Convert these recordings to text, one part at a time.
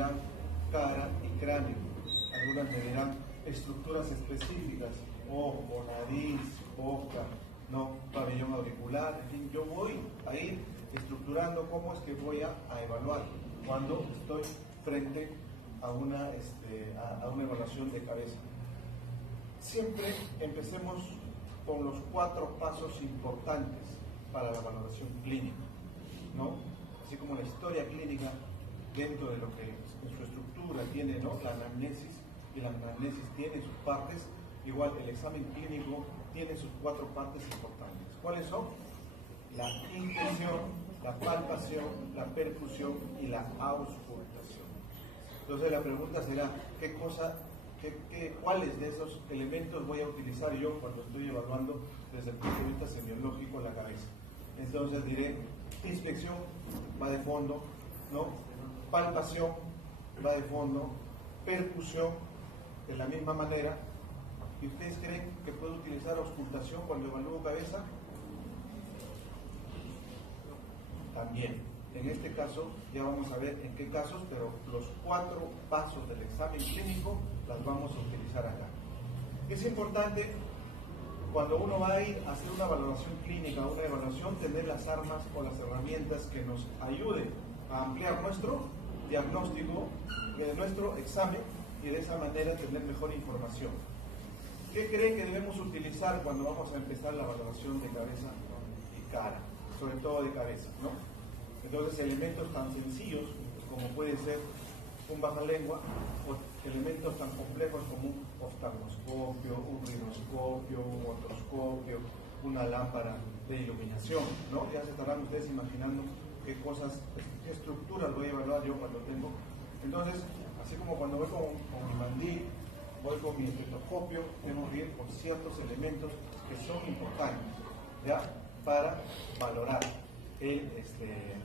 dirán cara y cráneo, algunas me dirán estructuras específicas, ojo, nariz, boca, no, pabellón auricular, en fin, yo voy a ir estructurando cómo es que voy a evaluar cuando estoy frente a una evaluación de cabeza. Siempre empecemos con los 4 pasos importantes para la valoración clínica, ¿no? Así como la historia clínica, dentro de lo que en su estructura tiene, ¿no?, la anamnesis, y la anamnesis tiene sus partes, igual el examen clínico tiene sus 4 partes importantes. ¿Cuáles son? La inspección, la palpación, la percusión y la auscultación. Entonces la pregunta será, ¿cuáles de esos elementos voy a utilizar yo cuando estoy evaluando desde el punto de vista semiológico la cabeza? Entonces diré, inspección va de fondo, ¿no? Palpación va de fondo, percusión de la misma manera. ¿Y ustedes creen que puedo utilizar auscultación cuando evalúo cabeza? También. En este caso, ya vamos a ver en qué casos, pero los 4 pasos del examen clínico las vamos a utilizar acá. Es importante, cuando uno va a ir a hacer una valoración clínica, una evaluación, tener las armas o las herramientas que nos ayuden a ampliar nuestro diagnóstico, nuestro examen, y de esa manera tener mejor información. ¿Qué creen que debemos utilizar cuando vamos a empezar la valoración de cabeza y cara? Sobre todo de cabeza, ¿no? Entonces, elementos tan sencillos como puede ser un bajalengua, o elementos tan complejos como un oftalmoscopio, un rinoscopio, un otoscopio, una lámpara de iluminación, ¿no? Ya se estarán ustedes imaginando qué estructuras voy a evaluar yo cuando tengo. Entonces, así como cuando voy con mi mandil, voy con mi estetoscopio, tengo que ir por ciertos elementos que son importantes, ¿ya?, para valorar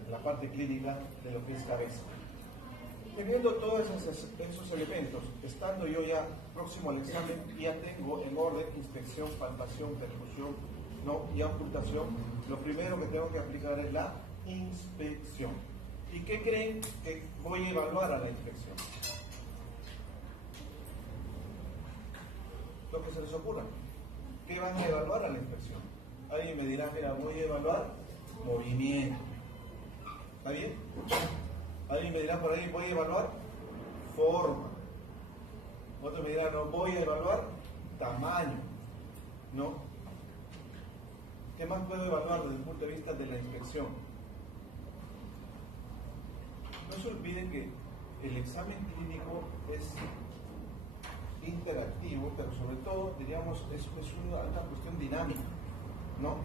la parte clínica de lo que es cabeza. Teniendo todos esos elementos, estando yo ya próximo al examen, ya tengo en orden inspección, palpación, percusión, ¿no?, y auscultación. Lo primero que tengo que aplicar es la inspección. ¿Y qué creen que voy a evaluar a la inspección? Lo que se les ocurra. ¿Qué van a evaluar a la inspección? Alguien me dirá, mira, voy a evaluar movimiento. ¿Está bien? Alguien me dirá por ahí, voy a evaluar forma. Otro me dirá, no, voy a evaluar tamaño. ¿No? ¿Qué más puedo evaluar desde el punto de vista de la inspección? No se olviden que el examen clínico es interactivo, pero sobre todo, diríamos, es una cuestión dinámica, ¿no?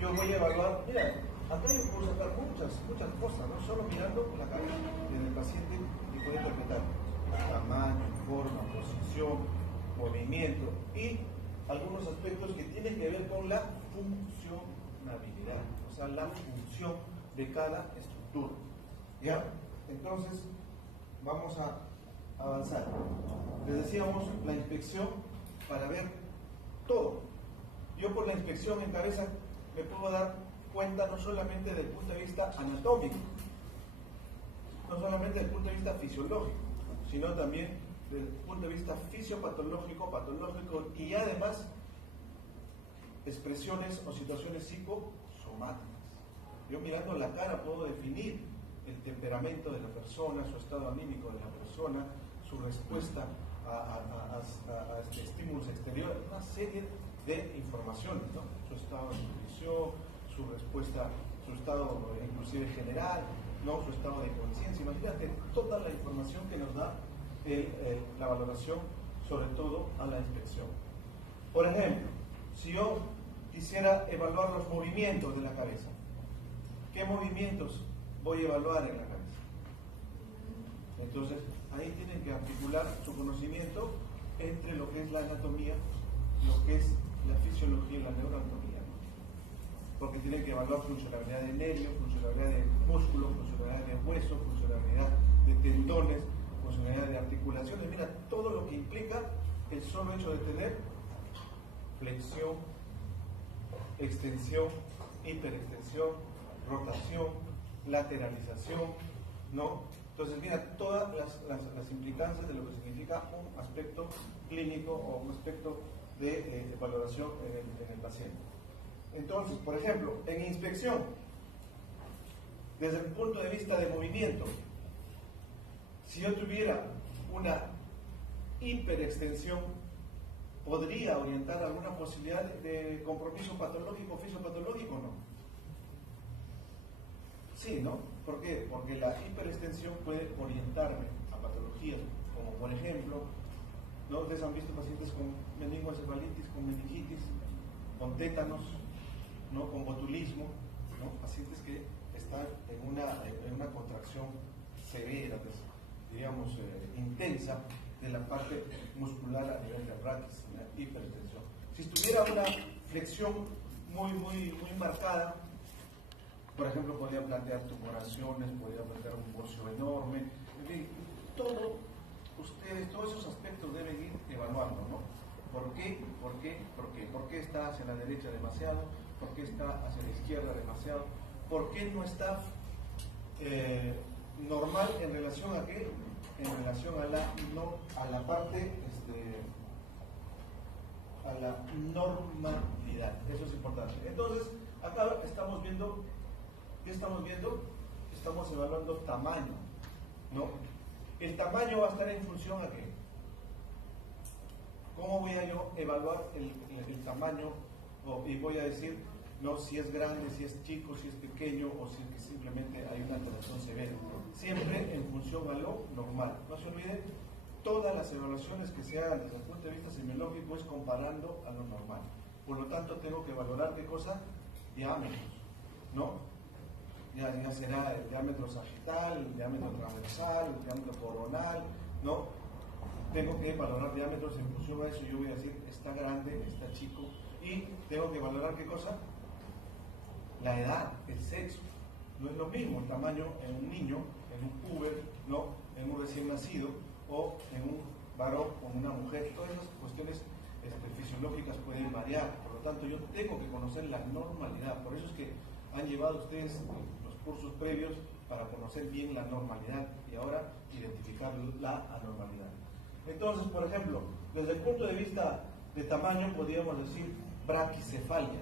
Yo voy a evaluar, mira, acá yo puedo sacar muchas cosas, no solo mirando la cara del paciente y puedo interpretar tamaño, forma, posición, movimiento y algunos aspectos que tienen que ver con la funcionabilidad, o sea, la función de cada estructura. ¿Ya? Entonces, vamos a avanzar. Les decíamos la inspección para ver todo. Yo por la inspección en cabeza me puedo dar cuenta no solamente desde el punto de vista anatómico, no solamente desde el punto de vista fisiológico, sino también desde el punto de vista fisiopatológico, patológico y además expresiones o situaciones psicosomáticas. Yo mirando la cara puedo definir el temperamento de la persona, su estado anímico de la persona, su respuesta a estímulos exteriores, una serie de informaciones, ¿no? Su estado de nutrición, su respuesta, su estado inclusive general, ¿no?, su estado de conciencia. Imagínate toda la información que nos da la valoración, sobre todo a la inspección. Por ejemplo, si yo quisiera evaluar los movimientos de la cabeza, ¿qué movimientos voy a evaluar en la cabeza? Entonces, ahí tienen que articular su conocimiento entre lo que es la anatomía, lo que es la fisiología y la neuroanatomía, porque tienen que evaluar funcionalidad de nervio, funcionalidad de músculo, funcionalidad de hueso, funcionalidad de tendones, funcionalidad de articulaciones. Mira, todo lo que implica el solo hecho de tener flexión, extensión, hiperextensión, rotación, lateralización, ¿no? Entonces, mira todas las implicancias de lo que significa un aspecto clínico o un aspecto de valoración en el paciente. Entonces, por ejemplo, en inspección, desde el punto de vista de movimiento, si yo tuviera una hiperextensión, ¿podría orientar alguna posibilidad de compromiso patológico o fisiopatológico o no? Sí, ¿no? ¿Por qué? Porque la hiperextensión puede orientarme a patologías, como por ejemplo, ¿no? Ustedes han visto pacientes con meningoencefalitis, con meningitis, con tétanos, ¿no? Con botulismo, ¿no? Pacientes que están en una contracción severa, pues, diríamos, intensa de la parte muscular a nivel de raquis, una hipertensión. Si estuviera una flexión muy marcada, por ejemplo, podría plantear tumoraciones, podría plantear un bocio enorme, en fin, todos esos aspectos deben ir evaluando, ¿no? ¿Por qué? ¿Por qué está hacia la derecha demasiado? ¿Por qué está hacia la izquierda demasiado? ¿Por qué no está normal en relación a qué? En relación a la parte, a la normalidad. Eso es importante. Entonces, acá estamos viendo, ¿qué estamos viendo? Estamos evaluando tamaño, ¿no? El tamaño va a estar en función a qué. ¿Cómo voy a yo evaluar el tamaño? Y voy a decir, no, si es grande, si es chico, si es pequeño, o si es que simplemente hay una alteración severa. Siempre en función a lo normal. No se olviden, todas las evaluaciones que se hagan desde el punto de vista semiológico es comparando a lo normal. Por lo tanto, tengo que valorar qué cosa, diámetros, ¿no? Ya será el diámetro sagital, el diámetro transversal, el diámetro coronal, ¿no? Tengo que valorar diámetros en función a eso. Yo voy a decir, está grande, está chico, y tengo que valorar qué cosa, la edad, el sexo. No es lo mismo el tamaño en un niño, en un puber, ¿no? En un recién nacido, o en un varón o en una mujer. Todas esas cuestiones fisiológicas pueden variar. Por lo tanto, yo tengo que conocer la normalidad. Por eso es que han llevado ustedes los cursos previos para conocer bien la normalidad y ahora identificar la anormalidad. Entonces, por ejemplo, desde el punto de vista de tamaño, podríamos decir braquicefalia.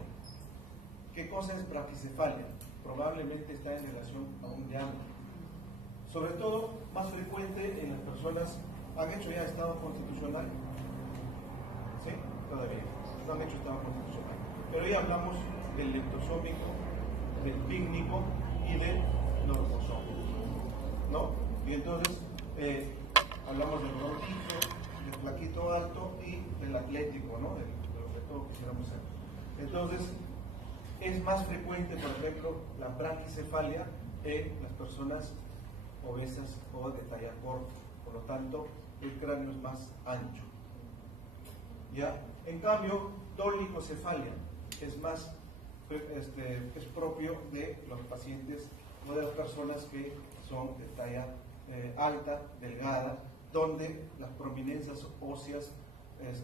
¿Qué cosa es braquicefalia? Probablemente está en relación a un diámetro. Sobre todo, más frecuente en las personas. ¿Han hecho ya estado constitucional? ¿Sí? Todavía. No han hecho estado constitucional. Pero ya hablamos del leptosómico, del pícnico y del normosómico, ¿no? Y entonces hablamos del bronquito, del flaquito alto y del atlético, ¿no? De lo que todos quisiéramos ser. Entonces, es más frecuente, por ejemplo, la braquicefalia en las personas obesas o de talla corta. Por lo tanto, el cráneo es más ancho. ¿Ya? En cambio, dolicocefalia es más es propio de los pacientes o de las personas que son de talla alta, delgada, donde las prominencias óseas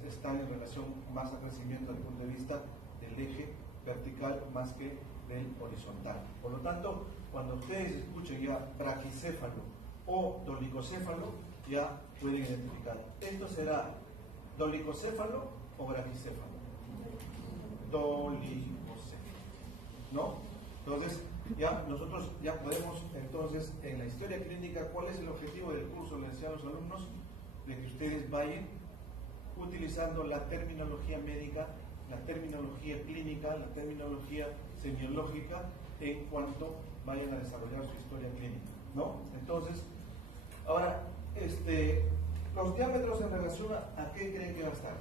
están en relación más a crecimiento desde el punto de vista del eje vertical más que del horizontal. Por lo tanto, cuando ustedes escuchen ya braquicéfalo o dolicocéfalo, ya pueden identificar. ¿Esto será dolicocéfalo o braquicéfalo? Dolicocéfalo, ¿no? Entonces, ya nosotros ya podemos, entonces, en la historia clínica, ¿cuál es el objetivo del curso? Les decía a los alumnos de que ustedes vayan utilizando la terminología médica, la terminología clínica, la terminología semiológica en cuanto vayan a desarrollar su historia clínica, ¿no? Entonces, ahora, los diámetros en relación a qué creen que va a estar.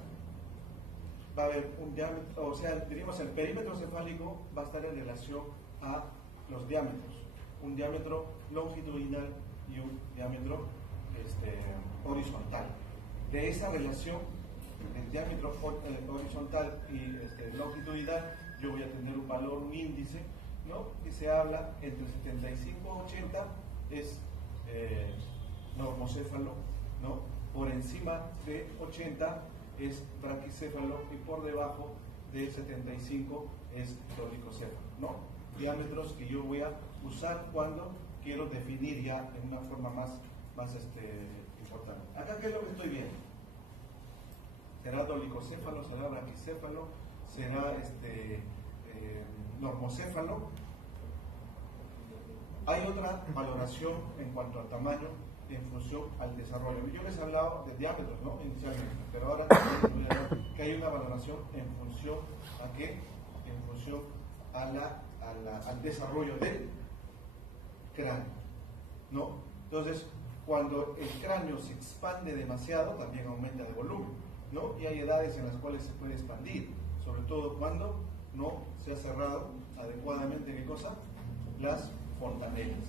Va a haber un diámetro, o sea, diríamos el perímetro cefálico va a estar en relación a los diámetros, un diámetro longitudinal y un diámetro horizontal. De esa relación del diámetro horizontal y longitudinal, yo voy a tener un valor, un índice, ¿no? Y se habla entre 75 y 80 es normocéfalo, ¿no? Por encima de 80 es braquicéfalo y por debajo de 75 es dolicocéfalo, ¿no? Diámetros que yo voy a usar cuando quiero definir ya en una forma más importante. Acá, ¿qué es lo que estoy viendo? ¿Será dolicocéfalo? ¿Será braquicéfalo? ¿Será normocéfalo? Hay otra valoración en cuanto al tamaño en función al desarrollo. Yo les he hablado de diámetros, ¿no? Inicialmente, pero ahora también voy a ver que hay una valoración en función a qué, en función al desarrollo del cráneo, ¿no? Entonces, cuando el cráneo se expande demasiado, también aumenta de volumen, ¿no? Y hay edades en las cuales se puede expandir, sobre todo cuando no se ha cerrado adecuadamente, ¿qué cosa? Las fontanelas,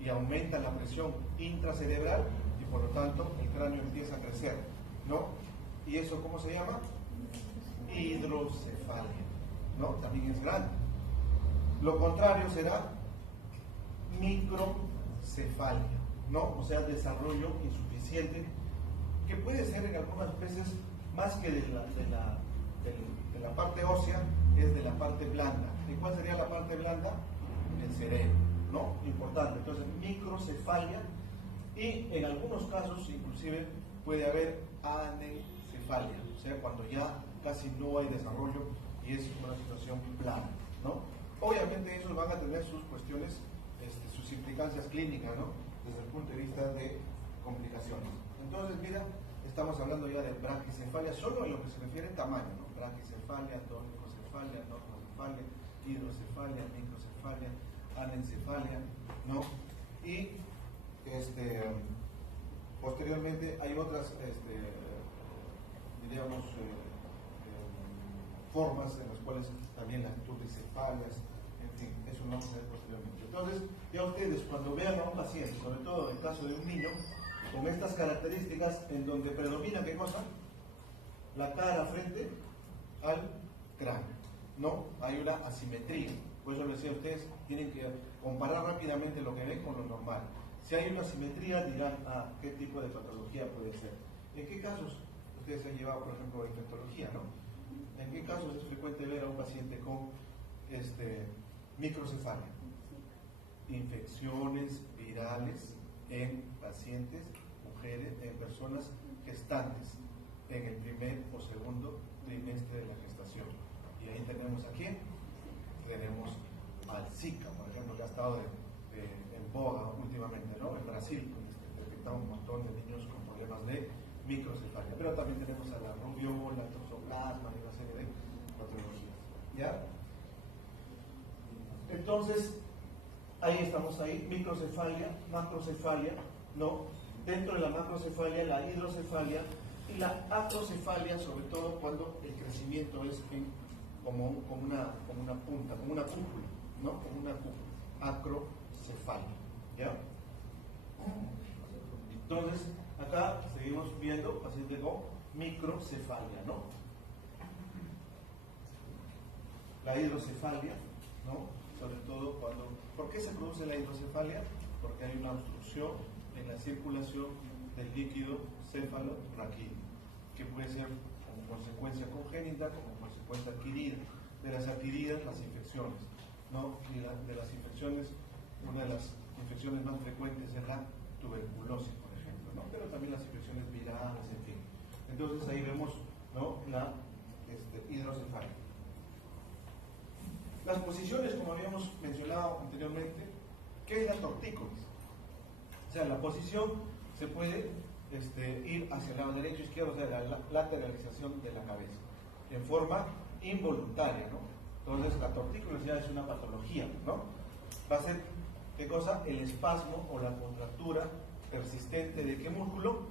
y aumenta la presión intracerebral y por lo tanto el cráneo empieza a crecer, ¿no? ¿Y eso cómo se llama? Hidrocefalia, ¿no? También es grande. Lo contrario será microcefalia, ¿no? O sea, desarrollo insuficiente, que puede ser en algunas veces más que de la parte ósea, es de la parte blanda. ¿Y cuál sería la parte blanda? El cerebro, ¿no? Importante. Entonces, microcefalia, y en algunos casos inclusive puede haber anencefalia, o sea, cuando ya casi no hay desarrollo y es una situación plana, ¿no? Obviamente esos van a tener sus cuestiones, sus implicancias clínicas, ¿no? Desde el punto de vista de complicaciones. Entonces, mira, estamos hablando ya de braquicefalia, solo en lo que se refiere a tamaño, ¿no? Braquicefalia, dolicocefalia, normocefalia, hidrocefalia, microcefalia, anencefalia, ¿no? Y posteriormente hay otras, diríamos, formas en las cuales también las pluricefalias, en fin, eso lo vamos a ver posteriormente. Entonces, ya ustedes cuando vean a un paciente, sobre todo en el caso de un niño, con estas características en donde predomina, ¿qué cosa? La cara frente al cráneo, ¿no? Hay una asimetría. Por eso les decía a ustedes, tienen que comparar rápidamente lo que ven con lo normal. Si hay una asimetría, dirán, ¿qué tipo de patología puede ser? ¿En qué casos ustedes han llevado, por ejemplo, infectología, ¿no? ¿En qué casos es frecuente ver a un paciente con microcefalia? Infecciones virales en pacientes, mujeres, en personas gestantes, en el primer o segundo trimestre de la gestación. Y ahí tenemos a quién? Tenemos al Zika, por ejemplo, que ha estado en boga últimamente, ¿no? En Brasil, detectamos un montón de niños con problemas de microcefalia, pero también tenemos a la rubiola, toxoplasma y una serie de patologías, ¿ya? Entonces, ahí estamos, microcefalia, macrocefalia, ¿no? Dentro de la macrocefalia, la hidrocefalia y la acrocefalia, sobre todo cuando el crecimiento es como una punta, como una cúpula, ¿no? Como una cúpula, acrocefalia, ¿ya? Entonces, acá seguimos viendo paciente con microcefalia, ¿no? La hidrocefalia, ¿no? Sobre todo cuando... ¿Por qué se produce la hidrocefalia? Porque hay una obstrucción en la circulación del líquido céfalo-raquídeo, que puede ser como consecuencia congénita, como consecuencia adquirida. De las adquiridas, las infecciones, ¿no? Y de las infecciones, una de las infecciones más frecuentes es la tuberculosis, por ejemplo, ¿no? Pero también las infecciones virales, en fin. Entonces ahí vemos, ¿no? La hidrocefalia. Las posiciones, como habíamos mencionado anteriormente, ¿qué es la tortícolis? O sea, la posición se puede ir hacia el lado derecho, izquierdo, o sea, la lateralización de la cabeza, en forma involuntaria, ¿no? Entonces, la tortícolis ya es una patología, ¿no? Va a ser, ¿qué cosa? El espasmo o la contractura persistente de qué músculo?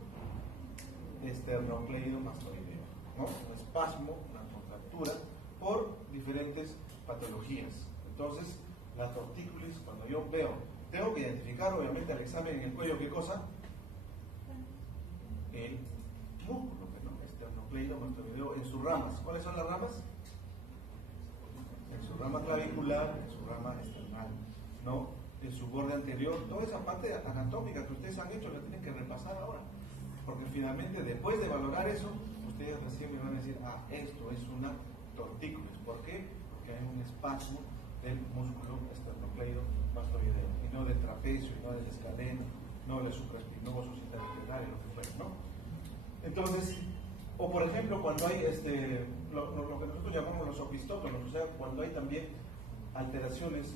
Esternocleidomastoideo, ¿no? Un espasmo, una contractura por diferentes patologías. Entonces, la tortícolis, cuando yo veo, tengo que identificar obviamente al examen en el cuello, ¿qué cosa? El músculo, ¿no? Esternocleidomastoideo en sus ramas. ¿Cuáles son las ramas? En su rama clavicular, en su rama esternal, ¿no? En su borde anterior, toda esa parte anatómica que ustedes han hecho la tienen que repasar ahora, porque finalmente después de valorar eso, ustedes recién me van a decir, esto es una tortícolis. ¿Por qué? Porque hay un espasmo del músculo esternocleido mastoideo, y no del trapecio, y no del escaleno, no del supraespinoso, intervertebral, lo que fuera, ¿no? Entonces, o por ejemplo, cuando hay lo que nosotros llamamos los opistótonos, o sea, cuando hay también alteraciones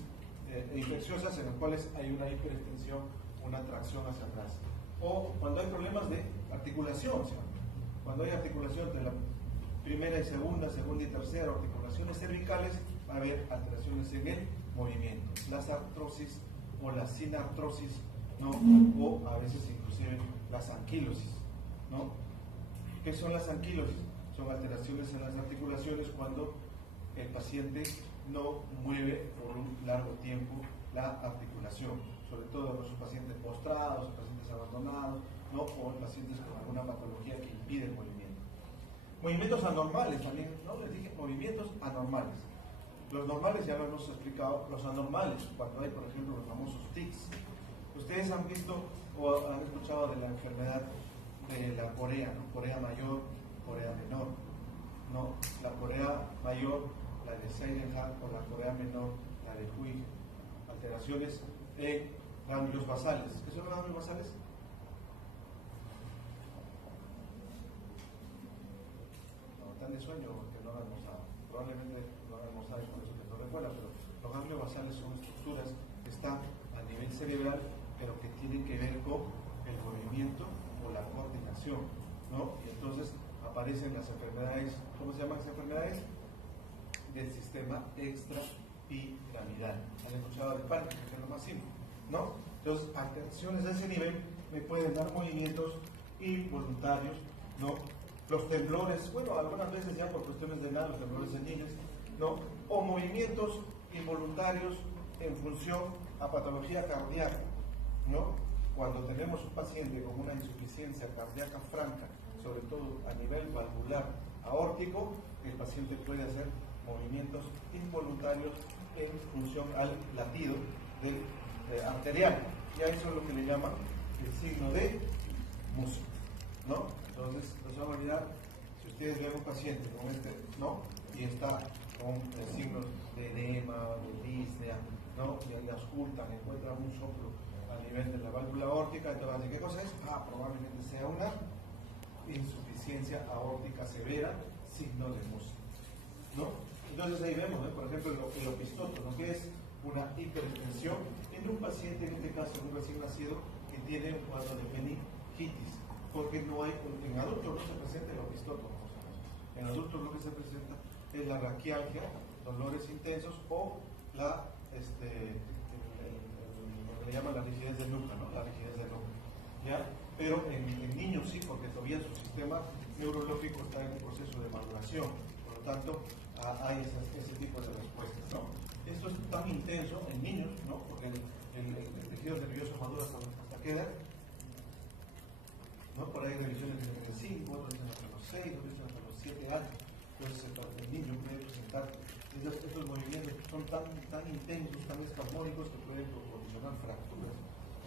infecciosas en las cuales hay una hiperextensión, una tracción hacia atrás, o cuando hay problemas de articulación, o sea, cuando hay articulación entre la primera y segunda y tercera, articulaciones cervicales, va a haber alteraciones en el movimiento, las artrosis o la sinartrosis, ¿no? O a veces inclusive las anquilosis, ¿no? ¿Qué son las anquilosis? Son alteraciones en las articulaciones cuando el paciente no mueve por un largo tiempo la articulación, sobre todo los pacientes postrados, pacientes abandonados, ¿no? O pacientes con alguna patología que impide el movimiento. Movimientos anormales también, ¿no? Les dije movimientos anormales. Los normales ya lo hemos explicado, los anormales, cuando hay, por ejemplo, los famosos tics. Ustedes han visto o han escuchado de la enfermedad de la corea, ¿no? Corea mayor, corea menor, ¿no? La corea mayor, la de Seidenhardt, o la corea menor, la de Huygens. Alteraciones en ganglios basales. ¿Qué son los ganglios basales? No, están de sueño porque no han almorzado. Probablemente no han almorzado y por eso que no recuerda, pero los ganglios basales son estructuras que están a nivel cerebral, pero que tienen que ver con el movimiento o la coordinación, ¿no? Y entonces aparecen las enfermedades, ¿cómo se llaman las enfermedades? Del sistema extrapiramidal. ¿Han escuchado del Parkinson, que es lo más simple, ¿no? Entonces, alteraciones a ese nivel me pueden dar movimientos involuntarios, ¿no? Los temblores, bueno, algunas veces ya por cuestiones de edad, los temblores en niños, ¿no? O movimientos involuntarios en función a patología cardíaca, ¿no? Cuando tenemos un paciente con una insuficiencia cardíaca franca, sobre todo a nivel valvular aórtico, el paciente puede hacer movimientos involuntarios en función al latido del arterial. Y a eso es lo que le llaman el signo de música, ¿no? Entonces, no se van a olvidar, si ustedes ven un paciente con este, ¿no? Y está con signos de edema, de disnea, ¿no? Y le auscultan, encuentran un soplo a nivel de la válvula aórtica, entonces, ¿qué cosa es? Probablemente sea una insuficiencia aórtica severa, signo de música, ¿no? Entonces ahí vemos, ¿no? Por ejemplo, el opistótono, que es una hipertensión en un paciente, en este caso un recién nacido, que tiene un cuadro de meningitis, porque no hay, en adultos no se presenta el opistótono, en adultos lo que se presenta es la raquialgia, dolores intensos o la, lo que le llaman la rigidez de nuca, ¿no? La rigidez de nuca, ¿ya? Pero en niños sí, porque todavía su sistema neurológico está en un proceso de maduración, por lo tanto hay ese tipo de respuestas, ¿no? Esto es tan intenso en niños, ¿no? Porque el tejido nervioso madura hasta qué edad, ¿no? Por ahí revisiones que tienen 5, otros dicen hasta los 6, otros dicen hasta los 7 años. Entonces el niño puede presentar estos movimientos que son tan intensos, tan espasmódicos, que pueden proporcionar fracturas,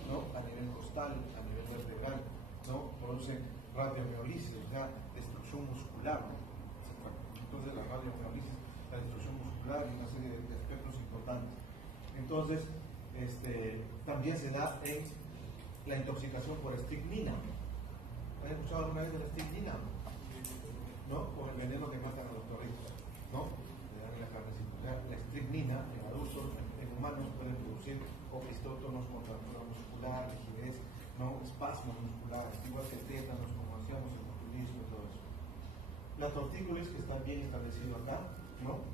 ¿no? A nivel costal, a nivel vertebral, ¿no? Producen radiomiolisis, o sea, destrucción muscular, ¿no? Entonces la radiomiolisis, la destrucción muscular y una serie de aspectos importantes. Entonces, también se da en la intoxicación por estricnina. ¿Han escuchado alguna vez de la estricnina? ¿No? Con el veneno que matan a los perritos, ¿no? Le dan en la carnecita. O sea, la estricnina en adultos, en humanos, puede producir opistótonos, contractura muscular, rigidez, ¿no? Espasmos musculares, igual que tétanos, como hacíamos el botulismo y todo eso. La tortícolis, que está bien establecido acá, ¿no?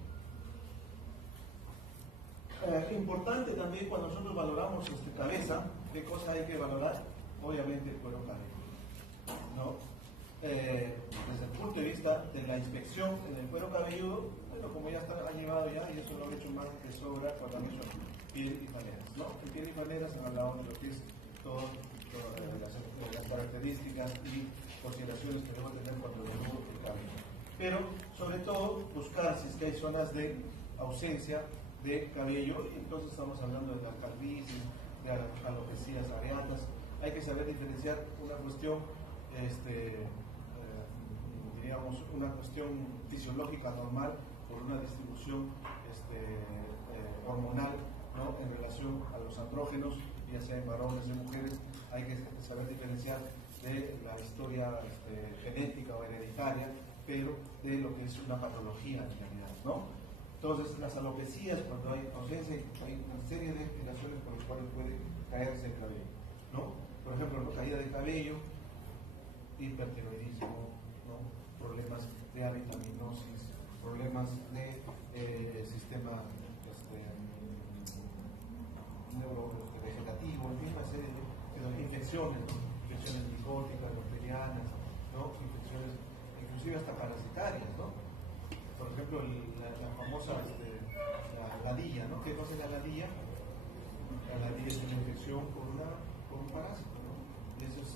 Importante también cuando nosotros valoramos cabeza, ¿qué cosa hay que valorar? Obviamente el cuero cabelludo, ¿no? Desde el punto de vista de la inspección en el cuero cabelludo, bueno, como ya han llegado ya, y eso lo han hecho más que sobra cuando han hecho piel y faneras, ¿no? En piel y faneras han hablado de lo que es todas las características y consideraciones que debemos tener cuando debemos el cabello. Pero, sobre todo, buscar si es que hay zonas de ausencia de cabello, y entonces estamos hablando de la calvicie, de alopecias areatas. Hay que saber diferenciar una cuestión, diríamos, una cuestión fisiológica normal por una distribución hormonal, ¿no? En relación a los andrógenos, ya sea en varones o en mujeres. Hay que saber diferenciar de la historia genética o hereditaria, pero de lo que es una patología en realidad, ¿no? Entonces, las alopecias, cuando hay ausencia, hay una serie de alteraciones por las cuales puede caerse el cabello, ¿no? Por ejemplo, ¿no? Caída de cabello, hipertiroidismo, ¿no? Problemas de avitaminosis, problemas de sistema neurovegetativo, en fin, una serie de infecciones, ¿no? Infecciones micóticas, bacterianas, ¿no? Infecciones inclusive hasta parasitarias, ¿no? Por ejemplo, la famosa la ladilla, ¿no? ¿Qué cosa es la ladilla? La ladilla es una infección por un parásito, ¿no? Y eso es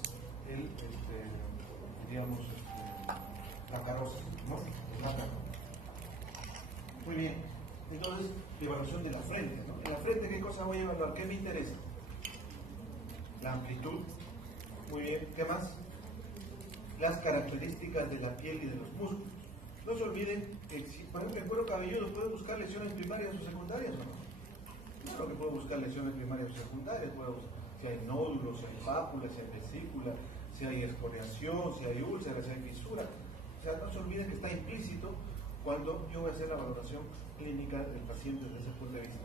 digamos, la carosa, ¿no? El ácaro. Muy bien. Entonces, evaluación de la frente, ¿no? En la frente, ¿qué cosa voy a evaluar? ¿Qué me interesa? La amplitud. Muy bien. ¿Qué más? Las características de la piel y de los músculos. No se olviden que, por ejemplo, el cuero cabelludo puede buscar lesiones primarias o secundarias, ¿o no? Claro que puede buscar lesiones primarias o secundarias, puede buscar si hay nódulos, si hay pápulas, si hay vesícula, si hay excoriación, si hay úlceras, si hay fisura. O sea, no se olviden que está implícito cuando yo voy a hacer la valoración clínica del paciente desde ese punto de vista.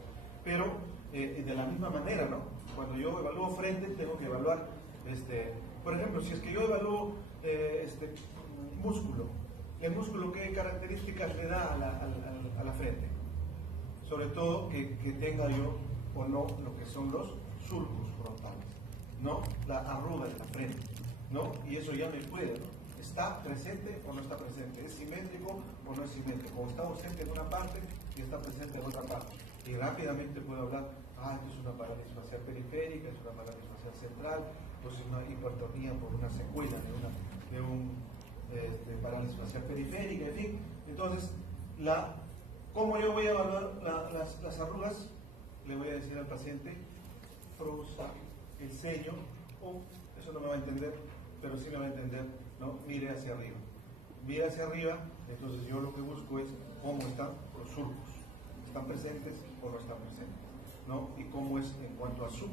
Pero, de la misma manera, ¿no? Cuando yo evalúo frente, tengo que evaluar, por ejemplo, si es que yo evalúo músculo, ¿el músculo qué características le da a la frente? Sobre todo que tenga yo o no lo que son los surcos frontales, ¿no? La arruga de la frente, ¿no? Y eso ya me puede, ¿no? ¿Está presente o no está presente? ¿Es simétrico o no es simétrico? ¿O está ausente en una parte y está presente en otra parte? Y rápidamente puedo hablar, esto es una parálisis facial periférica, es una parálisis facial central, pues es una hipertonía por una secuela de un parálisis facial periférica, en fin. Entonces, ¿cómo yo voy a evaluar las arrugas? Le voy a decir al paciente, frunza el ceño, eso no me va a entender, pero sí me va a entender, ¿no? Mire hacia arriba. Mire hacia arriba, entonces yo lo que busco es cómo están los surcos. ¿Están presentes o no están presentes? ¿No? Y cómo es en cuanto a su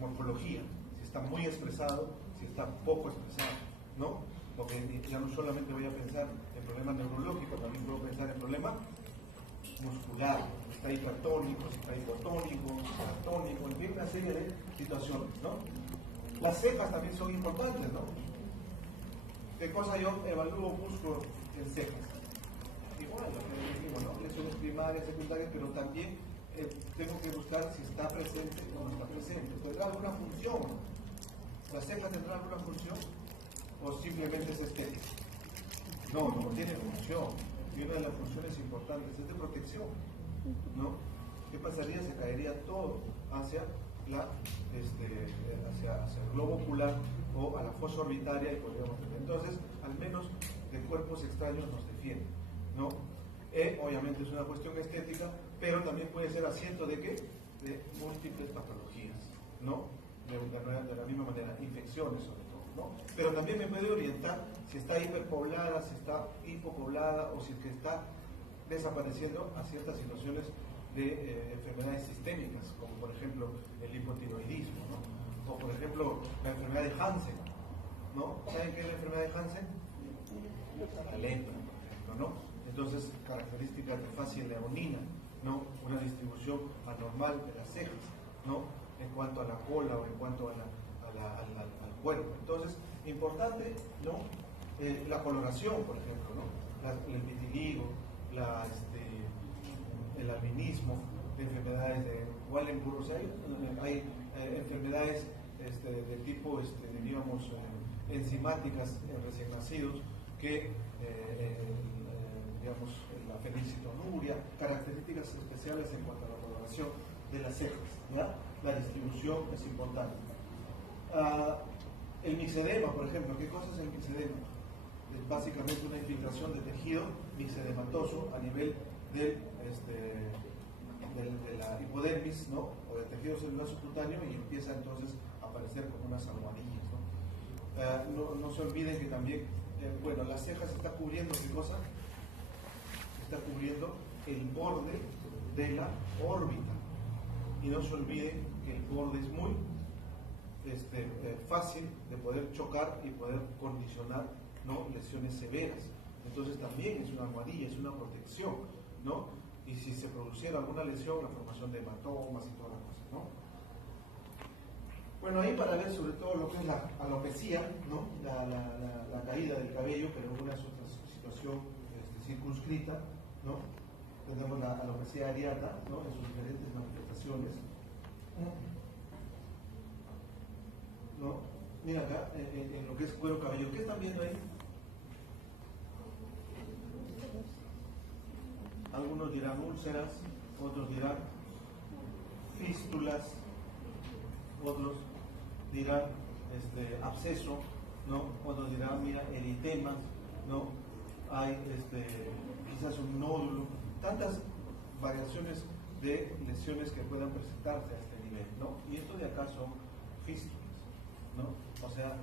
morfología, si está muy expresado, si está poco expresado, ¿no? Porque ya no solamente voy a pensar en problemas neurológicos, también puedo pensar en problemas muscular, si está hipertónico, si está hipotónico, si está atónico, en fin, una serie de situaciones, ¿no? Las cejas también son importantes, ¿no? ¿Qué cosa yo evalúo, busco en cejas? Igual, lo que decimos, ¿no? Lesiones primarias, secundarias, pero también tengo que buscar si está presente o no está presente. ¿Tendrá alguna función? ¿La ceja tendrá alguna función? ¿O simplemente es estética? No tiene función. Y una de las funciones importantes es de protección, ¿no? ¿Qué pasaría? Se caería todo hacia hacia el globo ocular o a la fosa orbitaria y podríamos tener. Entonces, al menos de cuerpos extraños nos defienden, ¿no? Obviamente es una cuestión estética, pero también puede ser asiento de ¿qué? De múltiples patologías, ¿no? De la misma manera, infecciones sobre todo, ¿no? Pero también me puede orientar si está hiperpoblada, si está hipopoblada o si es que está desapareciendo a ciertas situaciones de enfermedades sistémicas, como por ejemplo el hipotiroidismo, ¿no? O por ejemplo la enfermedad de Hansen, ¿no? ¿Saben qué es la enfermedad de Hansen? La lepra, por ejemplo, ¿no? Entonces, características de fascia leonina, ¿no? Una distribución anormal de las cejas, ¿no? En cuanto a la cola o en cuanto al cuerpo. Entonces, importante, ¿no? La coloración, por ejemplo, ¿no? El vitiligo, el albinismo, enfermedades de Wallenburg, o sea, hay enfermedades de tipo, diríamos, enzimáticas en recién nacidos que, digamos, la felicitonuria, características especiales en cuanto a la coloración de las cejas, ¿ya? La distribución es importante. El mixedema, por ejemplo, ¿qué cosa es el mixedema? Es básicamente una infiltración de tejido mixedematoso a nivel de la hipodermis, ¿no? O del tejido celular subcutáneo y empieza entonces a aparecer como unas almohadillas, ¿no? No se olviden que también bueno, la ceja se está cubriendo, ¿qué cosa? Se está cubriendo el borde de la órbita. Y no se olvide que el borde es muy fácil de poder chocar y poder condicionar, ¿no?, lesiones severas. Entonces también es una almohadilla, es una protección, ¿no? Y si se produciera alguna lesión, la formación de hematomas y todas las cosas, ¿no? Bueno, ahí para ver sobre todo lo que es la alopecia, ¿no?, la caída del cabello, pero en una otra situación circunscrita, ¿no? Tenemos la alopecia areata, ¿no?, en sus diferentes manifestaciones, ¿no? Mira acá, en lo que es cuero cabelludo, ¿qué están viendo ahí? Algunos dirán úlceras, otros dirán fístulas, otros dirán absceso, ¿no? Otros dirán, mira, eritemas, ¿no? Hay quizás un nódulo, tantas variaciones de lesiones que puedan presentarse a este nivel, ¿no? Y esto de acá son fístulas, ¿no? O sea,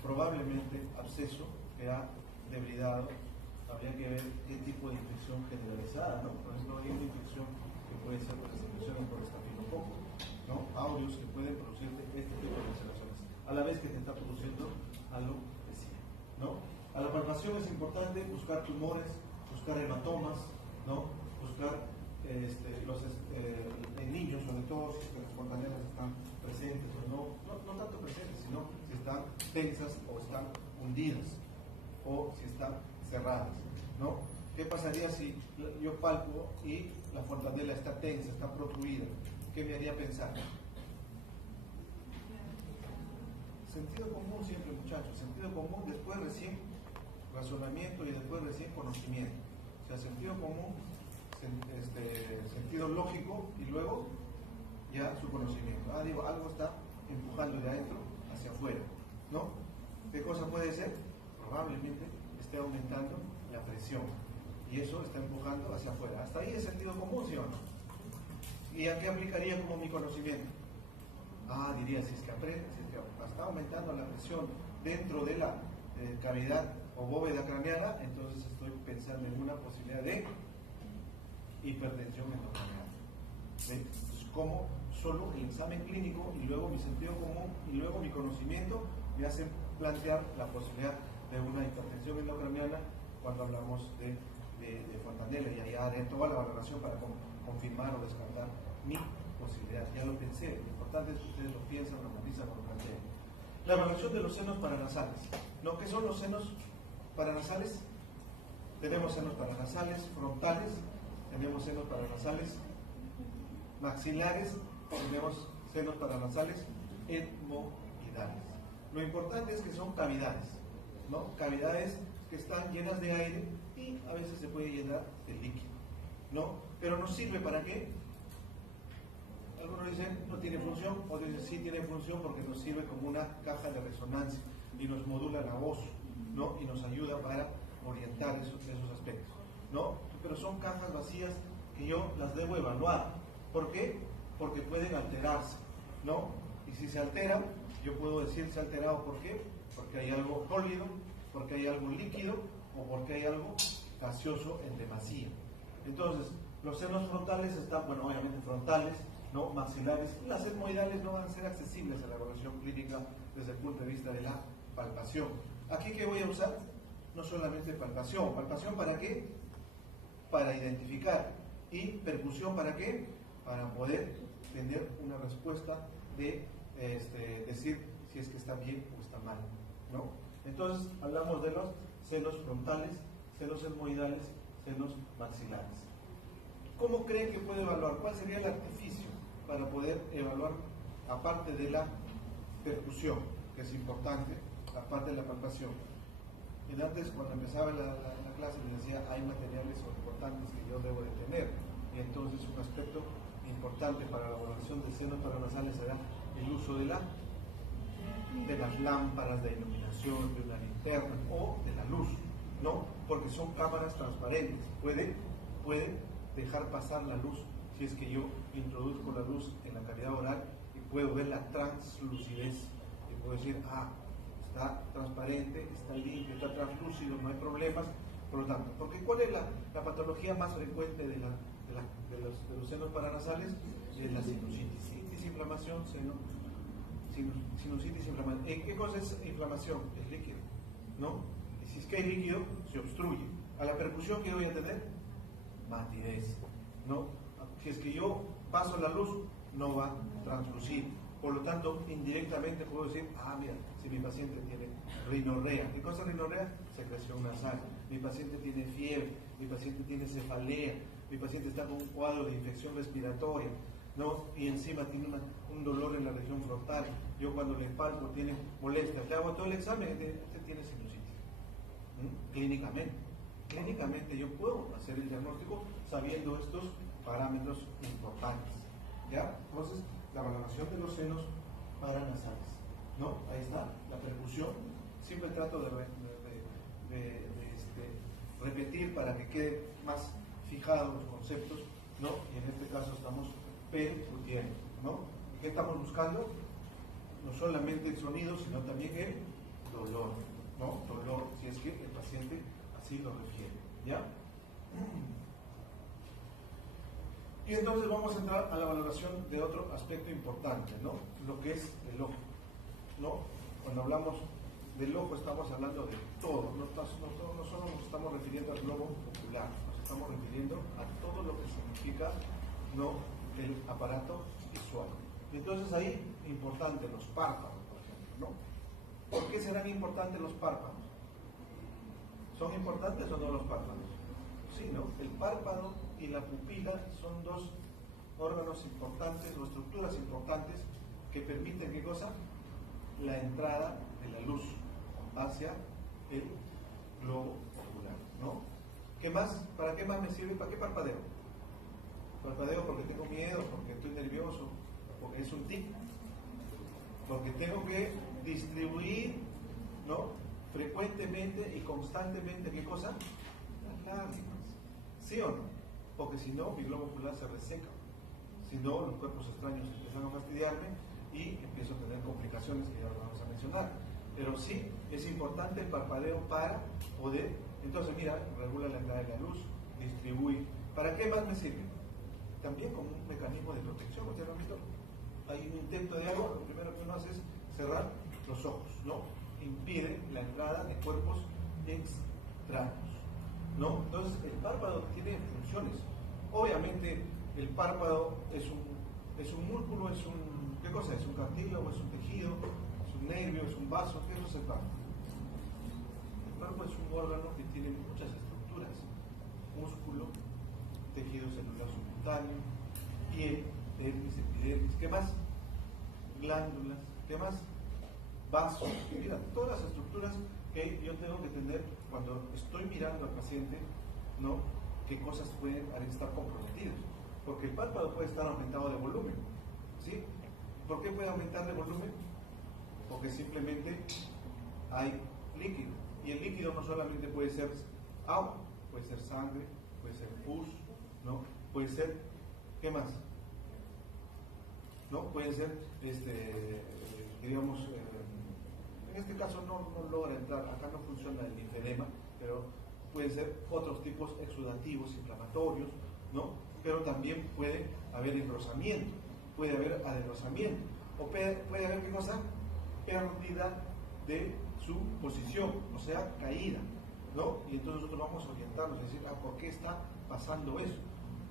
probablemente absceso que ha debridado. Habría que ver qué tipo de infección generalizada, ¿no? Por ejemplo, hay una infección que puede ser por secreciones por estafilococo, ¿no? Aureus que pueden producir este tipo de laceraciones, a la vez que te está produciendo alopecia, ¿no? A la palpación es importante buscar tumores, buscar hematomas, ¿no? Buscar en niños, sobre todo si las fontanelas están presentes o no tanto presentes, sino si están tensas o están hundidas o si están cerradas, ¿no? ¿Qué pasaría si yo palpo y la fontanela está tensa, está protruida? ¿Qué me haría pensar? Sentido común siempre, muchachos, sentido común, después recién razonamiento y después recién conocimiento. O sea, sentido común, sentido lógico y luego ya su conocimiento. Digo, algo está empujando de adentro hacia afuera, ¿no? ¿Qué cosa puede ser? Probablemente esté aumentando la presión y eso está empujando hacia afuera. Hasta ahí es sentido común, ¿sí o no? ¿Y a qué aplicaría como mi conocimiento? Diría, si es que está aumentando la presión dentro de la cavidad o bóveda craneana, entonces estoy pensando en una posibilidad de hipertensión endocraneal. Entonces, como solo el examen clínico y luego mi sentido común y luego mi conocimiento me hacen plantear la posibilidad de una hipertensión endocraneana cuando hablamos de fontanela, y ahí haré toda la valoración para confirmar o descartar mi posibilidad. Ya lo pensé, lo importante es que ustedes lo piensan, lo analizan o lo plantean. La evaluación de los senos paranasales, ¿no? ¿Qué son los senos paranasales? Tenemos senos paranasales frontales, tenemos senos paranasales maxilares, tenemos senos paranasales etmoidales. Lo importante es que son cavidades, ¿no? Cavidades que están llenas de aire y a veces se puede llenar de líquido, ¿no? Pero nos sirve ¿para qué? Algunos dicen no tiene función, otros dicen sí tiene función porque nos sirve como una caja de resonancia y nos modula la voz, ¿no? Y nos ayuda para orientar esos aspectos, ¿no? Pero son cajas vacías que yo las debo evaluar. ¿Por qué? Porque pueden alterarse, ¿no? Y si se alteran, yo puedo decir se ha alterado, ¿por qué? Porque hay algo sólido, porque hay algo líquido o porque hay algo gaseoso en demasía. Entonces, los senos frontales están, bueno, obviamente frontales, ¿no? Maxilares. Las etmoidales no van a ser accesibles a la evaluación clínica desde el punto de vista de la palpación. ¿Aquí qué voy a usar? No solamente palpación. ¿Palpación para qué? Para identificar. ¿Y percusión para qué? Para poder tener una respuesta de decir si es que está bien o está mal, ¿no? Entonces, hablamos de los senos frontales, senos etmoidales, senos maxilares. ¿Cómo creen que puede evaluar? ¿Cuál sería el artificio para poder evaluar, aparte de la percusión, que es importante, aparte de la palpación? Y antes, cuando empezaba la clase, me decía, hay materiales importantes que yo debo de tener. Y entonces, un aspecto importante para la evaluación de senos paranasales será el uso de las lámparas de iluminación, de una linterna o de la luz, ¿no? Porque son cámaras transparentes, puede dejar pasar la luz si es que yo introduzco la luz en la cavidad oral y puedo ver la translucidez y puedo decir, está transparente, está limpio, está translúcido, no hay problemas. Por lo tanto, porque ¿cuál es la patología más frecuente de los senos paranasales? Es la sinusitis, inflamación, sinusitis, inflamación. ¿Qué cosa es inflamación? Es líquido, ¿no? Y si es que hay líquido, se obstruye. A la percusión, ¿qué voy a tener? Matidez, ¿no? Si es que yo paso la luz, no va a translucir. Por lo tanto, indirectamente puedo decir, mira, si mi paciente tiene rinorrea. ¿Qué cosa es rinorrea? Secreción nasal. Mi paciente tiene fiebre, mi paciente tiene cefalea, mi paciente está con un cuadro de infección respiratoria, ¿no? Y encima tiene un dolor en la región frontal. Yo cuando le palpo tiene molestia. Le hago todo el examen, este tiene sinusitis. Clínicamente yo puedo hacer el diagnóstico sabiendo estos parámetros importantes. ¿Ya? Entonces, la valoración de los senos paranasales, ¿no? Ahí está, la percusión. Siempre trato de repetir para que quede más fijados los conceptos, ¿no? Y en este caso estamos percutiendo, ¿no? ¿Qué estamos buscando? No solamente el sonido, sino también el dolor, ¿no? Dolor, si es que el paciente así lo refiere, ¿ya? Y entonces vamos a entrar a la valoración de otro aspecto importante, ¿no? Lo que es el ojo, ¿no? Cuando hablamos del ojo estamos hablando de todo, no solo nos estamos refiriendo al globo ocular, nos estamos refiriendo a todo lo que significa, ¿no?, el aparato visual. Y entonces ahí, importante, los párpados, por ejemplo, ¿no? ¿Por qué serán importantes los párpados? ¿Son importantes o no los párpados? Sí, ¿no? El párpado y la pupila son dos órganos importantes o estructuras importantes que permiten, ¿qué cosa? La entrada de la luz hacia el globo ocular, ¿no? ¿Qué más? ¿Para qué más me sirve? ¿Para qué parpadeo? Parpadeo porque tengo miedo, porque estoy nervioso, porque es un tic, porque tengo que distribuir, ¿no?, frecuentemente y constantemente, ¿qué cosa? Las lágrimas. ¿Sí o no? Porque si no, mi globo ocular se reseca. Si no, los cuerpos extraños empiezan a fastidiarme y empiezo a tener complicaciones que ya lo vamos a mencionar. Pero sí, es importante el parpadeo para poder, entonces mira, regula la entrada de la luz, distribuye. ¿Para qué más me sirve? También como un mecanismo de protección. ¿Ustedes lo han visto? Hay un intento de algo, lo primero que uno hace es cerrar los ojos, ¿no? Impide la entrada de cuerpos extraños, ¿no? Entonces el párpado tiene funciones. Obviamente el párpado es un músculo, ¿qué cosa? ¿Es un cartílago, es un tejido, es un nervio, es un vaso? ¿Qué es el párpado? El párpado es un órgano que tiene muchas estructuras: músculo, tejido celular subcutáneo, piel, dermis, epidermis, ¿qué más? Glándulas, ¿qué más? Vasos. Mira, todas las estructuras que yo tengo que tener cuando estoy mirando al paciente, ¿no? ¿Qué cosas pueden estar comprometidas? Porque el párpado puede estar aumentado de volumen, ¿sí? ¿Por qué puede aumentar de volumen? Porque simplemente hay líquido. Y el líquido no solamente puede ser agua, puede ser sangre, puede ser pus, ¿no? Puede ser, ¿qué más? ¿No? Puede ser, digamos, en este caso no logra entrar, acá no funciona el linfedema, pero pueden ser otros tipos exudativos, inflamatorios, ¿no? Pero también puede haber engrosamiento, puede haber adelgazamiento, o puede haber, ¿qué cosa? Pérdida de su posición, o sea, caída, ¿no? Y entonces nosotros vamos a orientarnos, es decir, ¿por qué está pasando eso?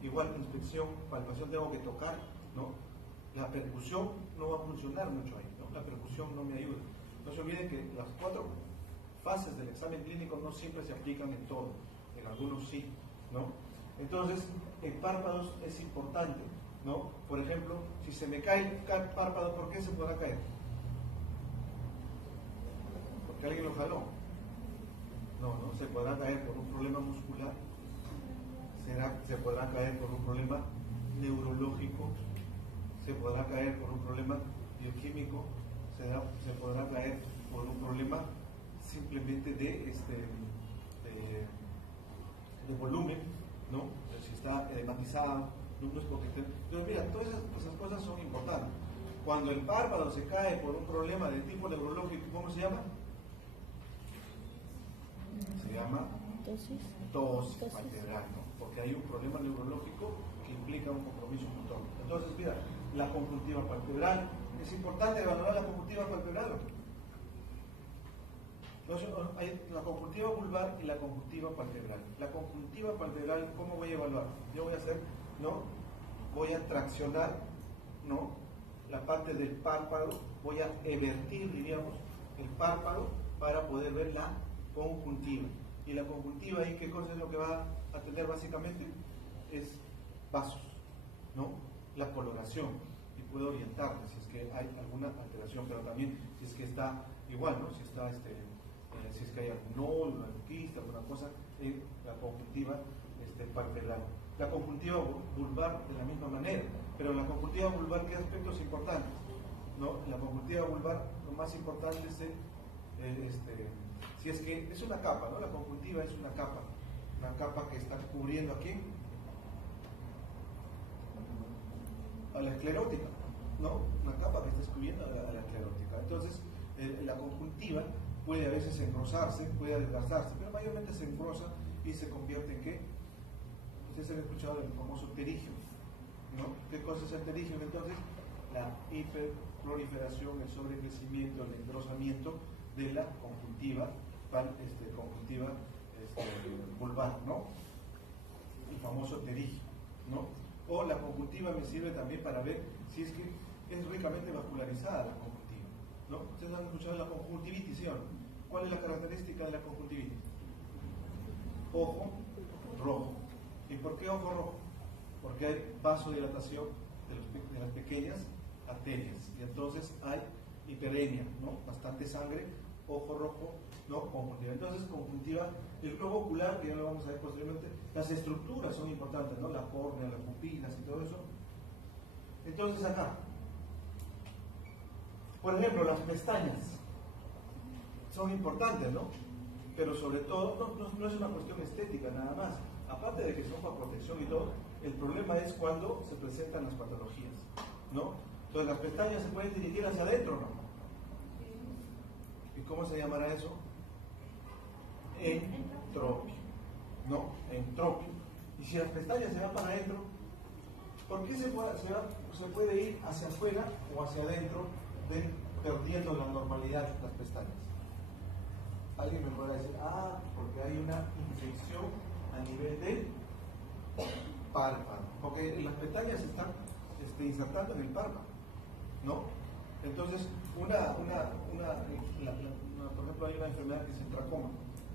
Igual inspección, palpación, tengo que tocar, ¿no? La percusión no va a funcionar mucho ahí, ¿no? La percusión no me ayuda. No se olviden que las 4 fases del examen clínico no siempre se aplican en todo, en algunos sí, ¿no? Entonces, en párpados es importante, ¿no? Por ejemplo, si se me cae el párpado, ¿por qué se podrá caer? Porque alguien lo jaló. No, se podrá caer por un problema muscular, se podrá caer por un problema neurológico, se podrá caer por un problema bioquímico, se podrá caer por un problema simplemente de volumen, ¿no? Si está edematizado, no es porque esté... Entonces, mira, todas esas cosas son importantes. Cuando el párpado se cae por un problema de tipo neurológico, ¿cómo se llama? Se llama tosis palpebral, ¿no? Porque hay un problema neurológico que implica un compromiso motor. Entonces, mira, la conjuntiva palpebral, es importante evaluar la conjuntiva palpebral. Entonces, hay la conjuntiva vulvar y la conjuntiva palpebral. La conjuntiva palpebral, ¿cómo voy a evaluar? Yo voy a hacer, ¿no? Voy a traccionar, ¿no? La parte del párpado, voy a evertir, diríamos, el párpado para poder ver la conjuntiva. Y la conjuntiva ahí, ¿qué cosa es lo que va a tener básicamente? Es vasos, ¿no? La coloración, y puedo orientarme si es que hay alguna alteración, pero también si es que está igual, ¿no? Si está si es que hay algún nódulo, una quista, alguna cosa en la conjuntiva palpebral. La conjuntiva vulvar de la misma manera, pero en la conjuntiva vulvar, ¿qué aspectos importantes? ¿No? En la conjuntiva vulvar lo más importante es si es que es una capa, ¿no? La conjuntiva es una capa que está cubriendo aquí a la esclerótica, ¿no? Una capa que está cubriendo a la esclerótica. Entonces, la conjuntiva puede a veces engrosarse, puede adelgazarse, pero mayormente se engrosa y se convierte en ¿qué? Ustedes han escuchado el famoso pterigio, ¿no? ¿Qué cosa es el pterigio? Entonces, la hiperproliferación, el sobrecrecimiento, el engrosamiento de la conjuntiva, vulvar, ¿no? El famoso pterigio, ¿no? O la conjuntiva me sirve también para ver si es que es ricamente vascularizada la conjuntiva, ¿no? Ustedes han escuchado la conjuntivitis, ¿sí o no? ¿Cuál es la característica de la conjuntivitis? Ojo rojo. ¿Y por qué ojo rojo? Porque hay vasodilatación de las pequeñas arterias y entonces hay hiperemia, ¿no? Bastante sangre, ojo rojo, ¿no? Conjuntiva. Entonces, conjuntiva, el globo ocular, que ya lo vamos a ver posteriormente, las estructuras son importantes, ¿no? La córnea, las pupilas y todo eso. Entonces, acá, por ejemplo, las pestañas son importantes, ¿no? Pero sobre todo, no es una cuestión estética nada más. Aparte de que son para protección y todo, el problema es cuando se presentan las patologías, ¿no? Entonces, las pestañas se pueden dirigir hacia adentro, ¿no? ¿Y cómo se llamará eso? Entropio, ¿no? Entropio. Y si las pestañas se van para adentro, ¿por qué se puede ir hacia afuera o hacia adentro perdiendo la normalidad de las pestañas? Alguien me podrá decir, porque hay una infección a nivel del párpado, porque las pestañas se están insertando en el párpado, ¿no? Entonces, por ejemplo, hay una enfermedad que es el tracoma,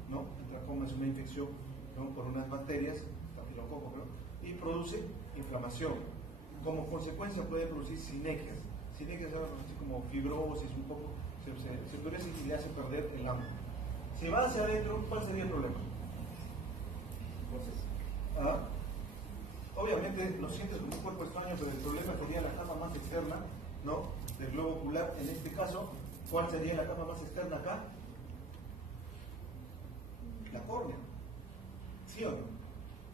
¿no? El tracoma es una infección, ¿no? Por unas bacterias, estafilococo, ¿no? Y produce inflamación. Como consecuencia puede producir sinequias. Sinequias es como fibrosis, un poco, se podría decir que le hace perder el hambre. Si va hacia adentro, ¿cuál sería el problema? Obviamente lo sientes como un cuerpo extraño, pero el problema sería la capa más externa, ¿no? Del globo ocular. En este caso, ¿cuál sería la capa más externa acá? La córnea. ¿Sí o no?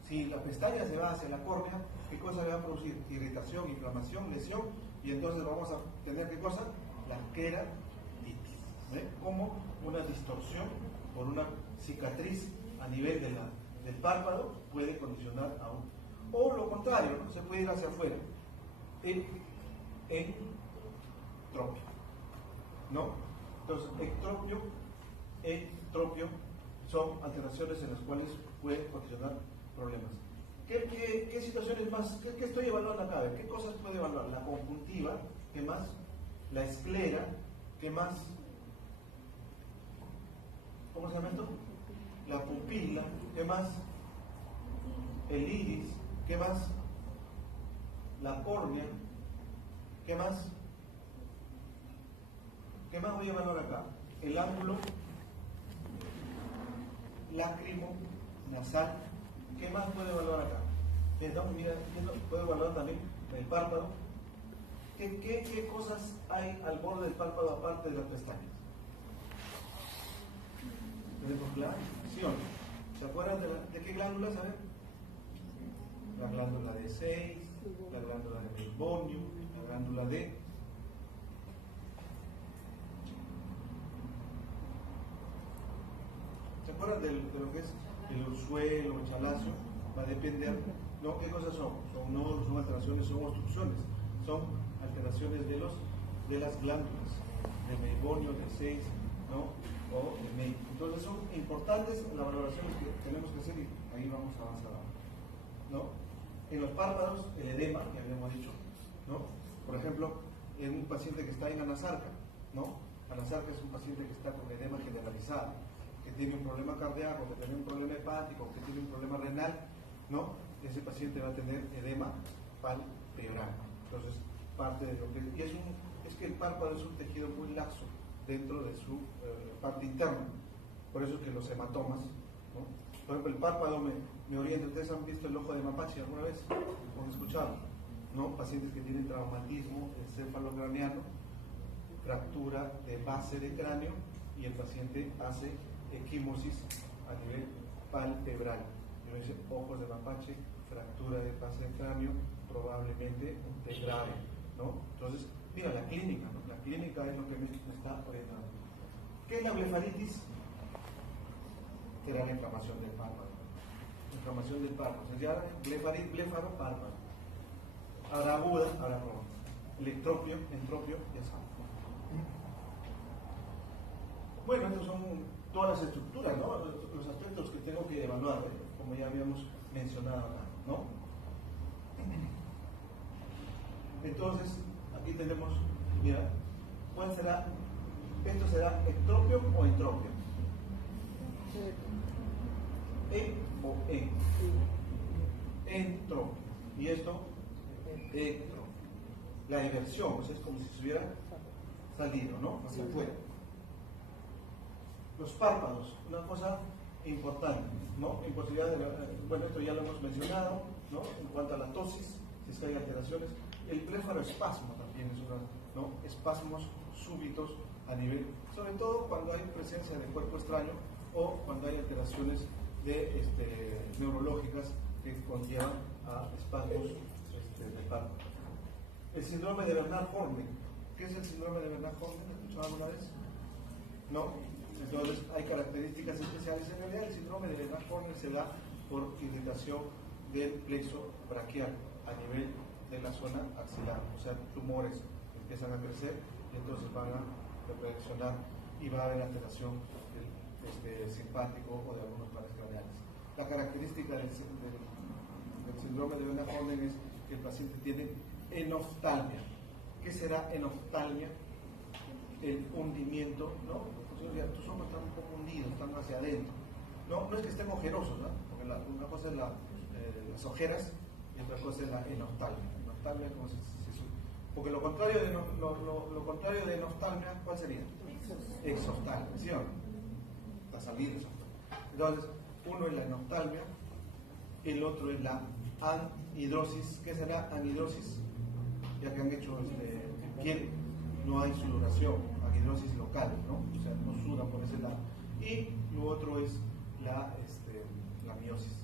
Si la pestaña se va hacia la córnea, ¿qué cosa le va a producir? Irritación, inflamación, lesión, y entonces vamos a tener ¿qué cosa? La queratitis, ¿eh? Como una distorsión por una cicatriz a nivel del párpado puede condicionar a un... O lo contrario, ¿no? Se puede ir hacia afuera. El entropio, ¿no? Entonces, entropio son alteraciones en las cuales puede condicionar problemas. ¿Qué situaciones más? ¿Qué estoy evaluando acá? ¿Qué cosas puedo evaluar? La conjuntiva, ¿qué más? La esclera, ¿qué más? ¿Cómo se llama esto? La pupila, ¿qué más? El iris, ¿qué más? La córnea, ¿qué más? ¿Qué más voy a evaluar acá? El ángulo lágrimo nasal. ¿Qué más puedo evaluar acá? Puedo evaluar también el párpado. ¿Qué cosas hay al borde del párpado aparte de las pestañas? ¿Tenemos glándulas? ¿Sí o no? ¿Se acuerdan de qué glándulas? A ver. La glándula de Seyss, la glándula de Meibomian, la glándula de... ¿Se acuerdan? fuera de lo que es el ursuelo, el chalacio, va a depender, ¿no? ¿Qué cosas son? Son nodos, son alteraciones, son obstrucciones, son alteraciones de las glándulas, de meibonio, de 6, ¿no? O de MEI. Entonces son importantes las valoraciones que tenemos que hacer y ahí vamos a avanzar, ¿no? En los párpados, el edema, que habíamos dicho, ¿no? Por ejemplo, en un paciente que está en anasarca, ¿no? Anasarca es un paciente que está con edema generalizado, que tiene un problema cardíaco, que tiene un problema hepático, que tiene un problema renal, ¿no? Ese paciente va a tener edema palpebral. Entonces, parte de lo que es que el párpado es un tejido muy laxo dentro de su parte interna. Por eso es que los hematomas, ¿no? Por ejemplo, el párpado me orienta. ¿Ustedes han visto el ojo de mapache alguna vez? ¿O han escuchado? ¿No? Pacientes que tienen traumatismo encefalocraneano, fractura de base de cráneo, y el paciente hace equimosis a nivel palpebral. Y dice ojos de mapache, fractura de base de cráneo, probablemente de grave, ¿no? Entonces, mira, la clínica, ¿no? La clínica es lo que me está orientando. ¿Qué es la blefaritis? Que era la inflamación del párpado. Inflamación del párpado. O sea, ya blefaritis, blefaro, párpado. Ahora aguda, ahora crónica. Electropio, entropio, ya saben. Bueno, estas son todas las estructuras, ¿no? Los aspectos que tengo que evaluar, como ya habíamos mencionado acá, ¿no? Entonces, aquí tenemos, mira, ¿cuál será? ¿Esto será ectropio o entropio? E o E. Entropio. Y esto, ectropio. La diversión, o sea, es como si se hubiera salido, ¿no? Hacia afuera. Los párpados, una cosa importante, ¿no? Imposibilidad de, bueno, esto ya lo hemos mencionado, ¿no? En cuanto a la tosis, si es que hay alteraciones, el blefaroespasmo también es una, ¿no? Espasmos súbitos a nivel, sobre todo cuando hay presencia de cuerpo extraño o cuando hay alteraciones neurológicas que conllevan a espasmos de párpado. El síndrome de Bernard-Horne. ¿Qué es el síndrome de Bernard-Horne? ¿Lo has escuchado alguna vez? ¿No? Entonces hay características especiales. En realidad el síndrome de Bernard-Horne se da por irritación del plexo braquial a nivel de la zona axilar, o sea, tumores empiezan a crecer y entonces van a reaccionar y va a haber alteración del simpático o de algunos pares craneales. La característica del síndrome de Bernard-Horne es que el paciente tiene enoftalmia. ¿Qué será enoftalmia? El hundimiento, ¿no? Tus ojos están un poco hundidos, están hacia adentro. No es que estén ojerosos, ¿no? Porque una cosa es las ojeras y otra cosa es la enoftalmia. Enoftalmia como porque lo contrario de enoftalmia, ¿cuál sería? Exoftalmia, ¿sí o no? La salida exoftalmia. Entonces, uno es la enoftalmia, el otro es la anhidrosis. ¿Qué será anhidrosis? Ya que han hecho piel, no hay sudoración, anhidrosis local, ¿no? O sea, no sudan por ese lado. Y lo otro es la miosis,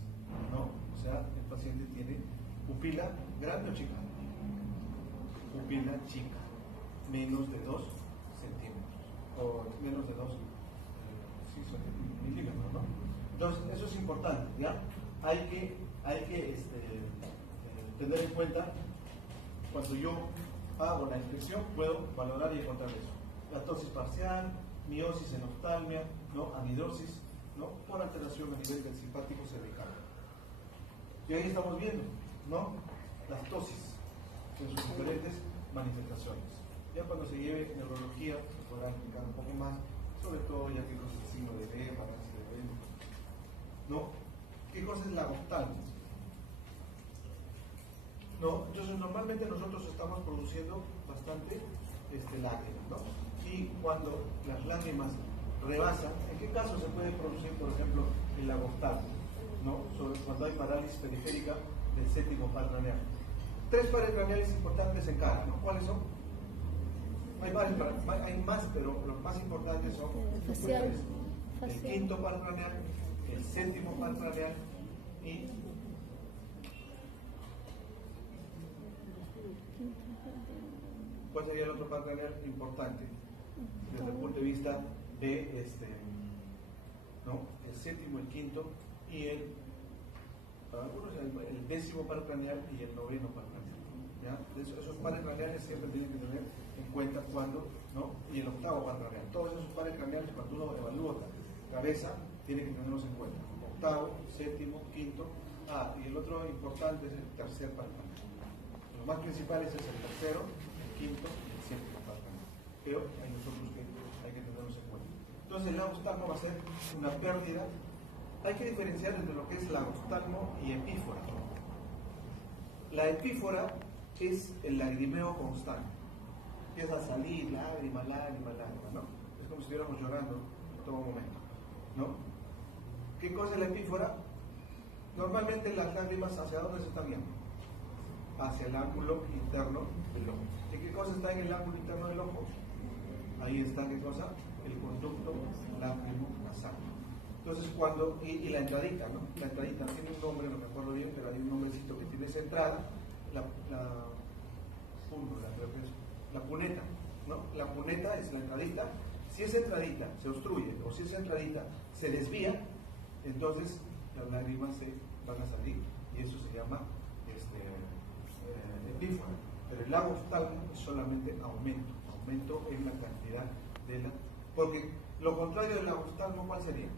¿no? O sea, el paciente tiene pupila grande o chica. Pupila chica, menos de 2 centímetros, o menos de 2 milímetros, ¿no? Entonces, eso es importante, ¿ya? Hay que tener en cuenta, cuando yo hago la inscripción, puedo valorar y encontrar eso. La tosis parcial, miosis, enoftalmia, ¿no? Anhidrosis, ¿no? Por alteración a nivel del simpático cervical. Y ahí estamos viendo, ¿no? Las tosis en sus diferentes manifestaciones. Ya cuando se lleve neurología se podrá explicar un poco más, sobre todo ya qué cosa es el signo de edema, ¿no? ¿Qué cosa es la oftalmia? ¿No? Entonces normalmente nosotros estamos produciendo bastante lágrimas, ¿no? Y cuando las lágrimas rebasan, ¿en qué caso se puede producir, por ejemplo, el oftalmia? ¿No? Cuando hay parálisis periférica del séptimo par craneal. 3 pares craneales importantes en cada, ¿no? ¿Cuáles son? Hay más, pero los más importantes son el quinto par craneal, el séptimo par craneal y ¿cuál sería el otro par craneal importante desde el punto de vista de ¿no? El séptimo, el quinto y para algunos el décimo paro craneal y el noveno paro craneal. ¿Ya? Esos pares craneales siempre tienen que tener en cuenta cuando, ¿no? Y el octavo paro craneal. Todos esos pares craneales, cuando uno evalúa cabeza, tiene que tenerlos en cuenta. Octavo, séptimo, quinto. Y el otro importante es el tercer paro craneal. Los más principales es el tercero, el quinto y el séptimo paro craneal. Pero hay nosotros que hay que tenerlos en cuenta. Entonces el lagostalmo va a ser una pérdida. Hay que diferenciar entre lo que es lagostalmo y epífora. La epífora es el lagrimeo constante. Empieza a salir lágrima, ¿no? Es como si estuviéramos llorando en todo momento, ¿no? ¿Qué cosa es la epífora? Normalmente las lágrimas, ¿hacia dónde se están viendo? Hacia el ángulo interno del ojo. ¿Y qué cosa está en el ángulo interno del ojo? Ahí está, ¿qué cosa? El conducto lágrimo-nasal. Entonces y la entradita, ¿no? La entradita tiene un nombre, no me acuerdo bien, pero hay un nombrecito que tiene esa entrada, la puneta, ¿no? La puneta es la entradita. Si esa entradita se obstruye o si esa entradita se desvía, entonces las lágrimas se van a salir y eso se llama epífora. Pero el lagostalmo es solamente aumento en la cantidad de la... Porque lo contrario del lagostalmo, ¿cuál sería?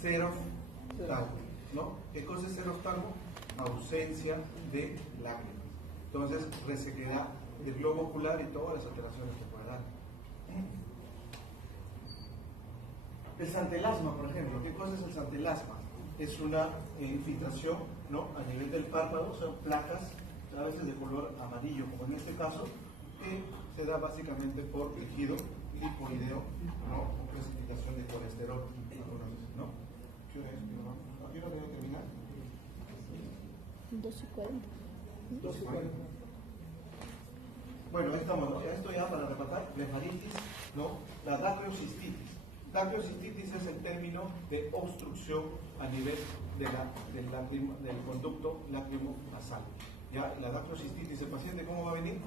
Seroftalmo, ¿no? ¿Qué cosa es seroftalmo? Ausencia de lágrimas. Entonces, resequedad del globo ocular y todas las alteraciones que puede dar. El santelasma, por ejemplo, ¿qué cosa es el santelasma? Es una infiltración, ¿no? A nivel del párpado, son placas, a veces de color amarillo, como en este caso, que se da básicamente por tejido lipoideo, ¿no? O precipitación de colesterol, ¿no? ¿A qué hora debe terminar? 2:40. 2:40. Bueno, ahí estamos, ¿no? Esto ya para rematar, blefaritis, ¿no? La dactiocistitis. Dactiocistitis es el término de obstrucción a nivel del conducto lágrimo-nasal. Ya, la dactiocistitis, ¿el paciente cómo va a venir?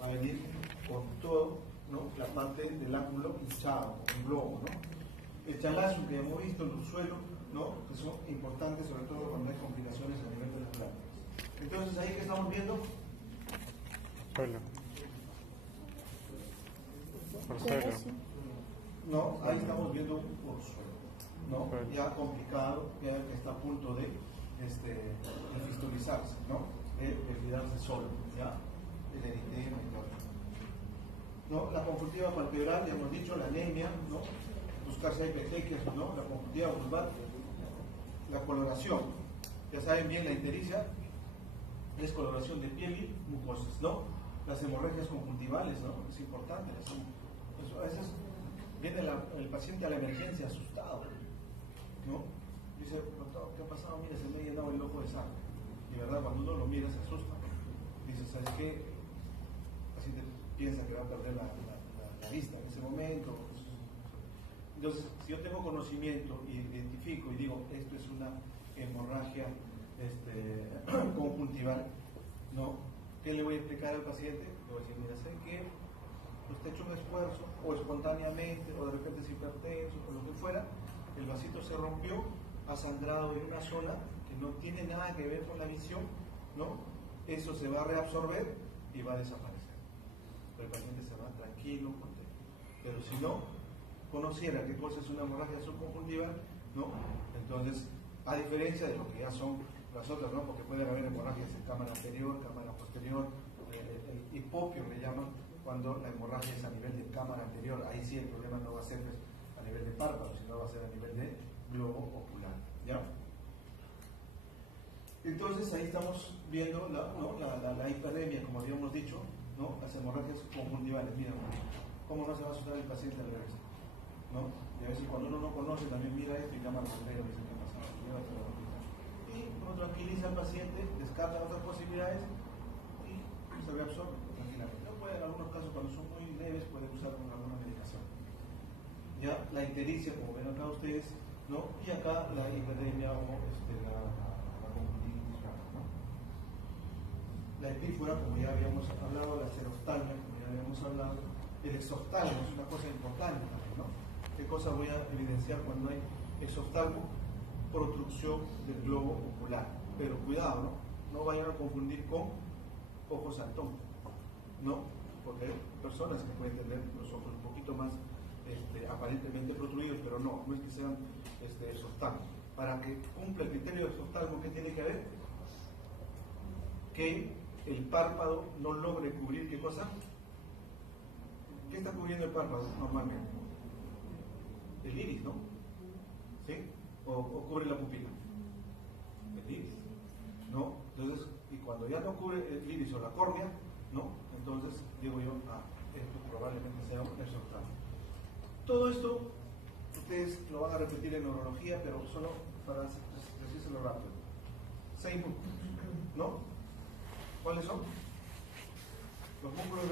Va a venir con todo, ¿no? La parte del ángulo hinchado, con un globo, ¿no? El chalazo que hemos visto, el suelo, ¿no? Que son importantes, sobre todo cuando hay complicaciones a nivel de las lágrimas. Entonces, ahí que estamos viendo. Suelo. Por suelo. No, ahí estamos viendo un orzuelo, ¿no? Ya complicado, ya que está a punto de fistulizarse, ¿no? De quedarse solo, ¿ya? El eritema y todo. ¿No? La conjuntiva palpebral, ya hemos dicho, la anemia, ¿no? Buscar si hay petequias o no, la conjuntiva vulvar, la coloración. Ya saben bien, la ictericia es coloración de piel y mucosas, ¿no? Las hemorragias conjuntivales, ¿no? Es importante. A veces viene el paciente a la emergencia asustado, ¿no? Dice, doctor, ¿qué ha pasado? Mira, se me ha llenado el ojo de sangre. Y verdad, cuando uno lo mira se asusta. Dice, ¿sabes qué? El paciente piensa que va a perder la vista en ese momento. Entonces, si yo tengo conocimiento y identifico y digo, esto es una hemorragia conjuntival, ¿no? ¿Qué le voy a explicar al paciente? Le voy a decir, mira, ¿sabes qué? Usted ha hecho un esfuerzo, o espontáneamente, o de repente es hipertenso, o lo que fuera, el vasito se rompió, ha sangrado en una zona que no tiene nada que ver con la visión, ¿no? Eso se va a reabsorber y va a desaparecer. Pero el paciente se va tranquilo, contento. Pero si no conociera qué cosa es una hemorragia subconjuntiva, ¿no? Entonces, a diferencia de lo que ya son las otras, ¿no? Porque pueden haber hemorragias en cámara anterior, cámara posterior, el hipopio le llaman, cuando la hemorragia es a nivel de cámara anterior. Ahí sí el problema no va a ser pues, a nivel de párpado, sino va a ser a nivel de globo ocular, ¿ya? Entonces ahí estamos viendo la hiperemia, como habíamos dicho, ¿no? Las hemorragias conjuntivales. Mira, cómo no se va a asustar el paciente al revés, ¿no? Y a veces cuando uno no conoce también mira esto y llama al bombero, dice qué pasa, y uno tranquiliza al paciente, descarta otras posibilidades y se reabsorbe tranquilamente. No puede, en algunos casos cuando son muy leves puede usar alguna medicación. Ya la ictericia, como ven acá ustedes, ¿no? Y acá la hiperemia o la conjuntivitis, ¿no? La epífora, como ya habíamos hablado, la seroftalmia, como ya habíamos hablado, El exoftalmo es una cosa importante también, ¿no? ¿Qué cosa voy a evidenciar cuando hay exoftalmo? Protrusión del globo ocular. Pero cuidado, ¿no? No vayan a confundir con ojo saltón, ¿no? Porque hay personas que pueden tener los ojos un poquito más aparentemente protruidos, pero no es que sean exoftalmos. Para que cumpla el criterio de exoftalmo, ¿qué tiene que haber? Que el párpado no logre cubrir, ¿qué cosa? ¿Qué está cubriendo el párpado normalmente? El iris, ¿no? ¿Sí? O cubre la pupila. El iris, ¿no? Entonces, y cuando ya no cubre el iris o la córnea, ¿no? Entonces, digo yo, esto probablemente sea un exoftalmo. Todo esto, ustedes lo van a repetir en neurología, pero solo para decírselo rápido. 6 músculos, ¿no? ¿Cuáles son? Los músculos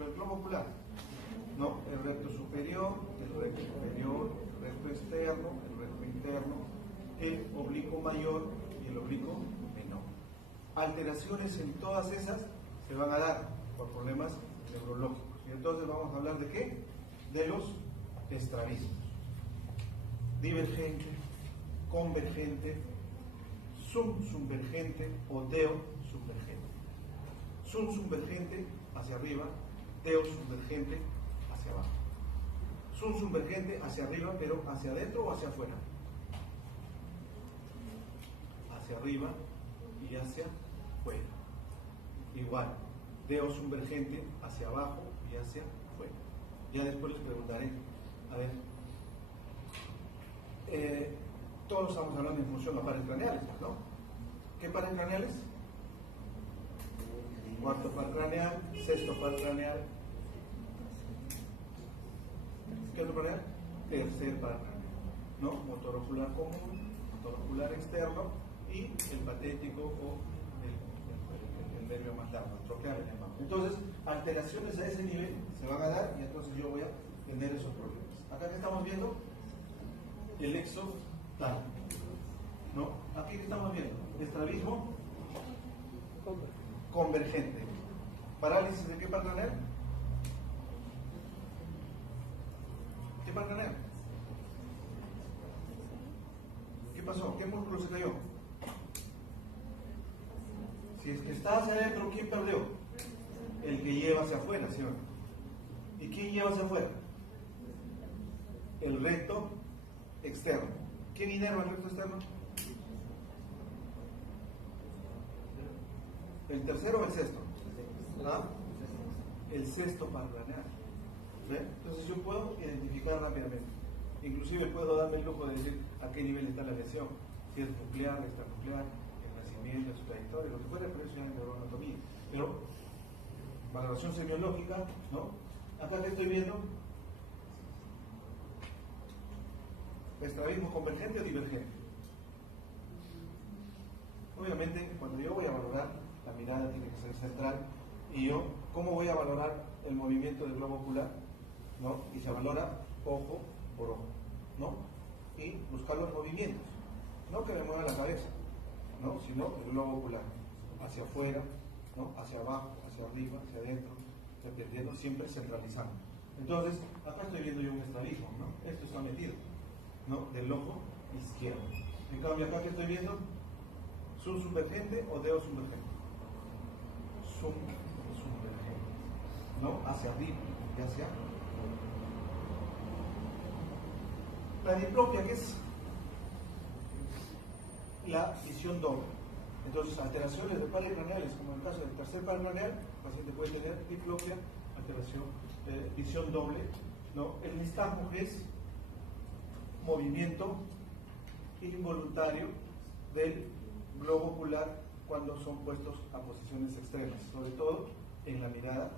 del globo ocular, ¿no? El recto superior, el recto inferior, el recto externo, el recto interno, el oblicuo mayor y el oblicuo menor. Alteraciones en todas esas se van a dar por problemas neurológicos. Y entonces vamos a hablar de ¿qué? De los estrabismos. Divergente, convergente, subvergente o deo-subvergente. Subvergente hacia arriba, deo-subvergente hacia abajo. Subvergente hacia arriba, pero hacia adentro o hacia afuera. Hacia arriba y hacia afuera. Igual, deo-subvergente hacia abajo y hacia afuera. Ya después les preguntaré. A ver, todos estamos hablando en función a pares craneales, ¿no? ¿Qué pares craneales? Cuarto par craneal, sexto par craneal. ¿Qué otro craneal? Tercer par craneal, ¿no? Motor ocular común, motor ocular externo y el patético o el nervio materno, el troqueal, el llamado. Entonces, alteraciones a ese nivel se van a dar y entonces yo voy a tener esos problemas. Acá que estamos viendo el exoftalmo, ¿no? Aquí que estamos viendo estrabismo convergente. ¿Parálisis de qué par craneal? ¿Qué par craneal? ¿Qué pasó? ¿Qué músculo se cayó? Si es que está hacia adentro, ¿quién perdió? El que lleva hacia afuera, ¿sí o no? ¿Y quién lleva hacia afuera? El recto externo. ¿Quién inerva el recto externo? ¿El tercero o el sexto? ¿Ah? El sexto par craneal. ¿Ve? Entonces yo puedo identificar rápidamente. Inclusive puedo darme el lujo de decir a qué nivel está la lesión. Si es nuclear, extranuclear, el nacimiento, su trayectoria, lo que fuera, pero eso ya es neuroanatomía. Pero, valoración semiológica, ¿no? Acá que estoy viendo, estrabismo convergente o divergente. Obviamente, cuando yo voy a valorar, la mirada tiene que ser central. Y yo, ¿cómo voy a valorar el movimiento del globo ocular? ¿No? Y se valora ojo por ojo, ¿no? Y buscar los movimientos, no que me mueva la cabeza, ¿no? Sino el globo ocular, hacia afuera, ¿no? Hacia abajo, hacia arriba, hacia adentro, dependiendo, siempre centralizando. Entonces, acá estoy viendo yo un estrabismo, ¿no? Esto está metido, ¿no? Del ojo izquierdo. En cambio, acá que estoy viendo, subvergente o deo-subvergente. Subvergente, ¿no? Hacia arriba y hacia abajo. La diplopia, que es la visión doble. Entonces, alteraciones de pares craneales, como en el caso del tercer par craneal, el paciente puede tener diplopia, alteración de visión doble, ¿no? El nistagmo es movimiento involuntario del globo ocular cuando son puestos a posiciones extremas, sobre todo en la mirada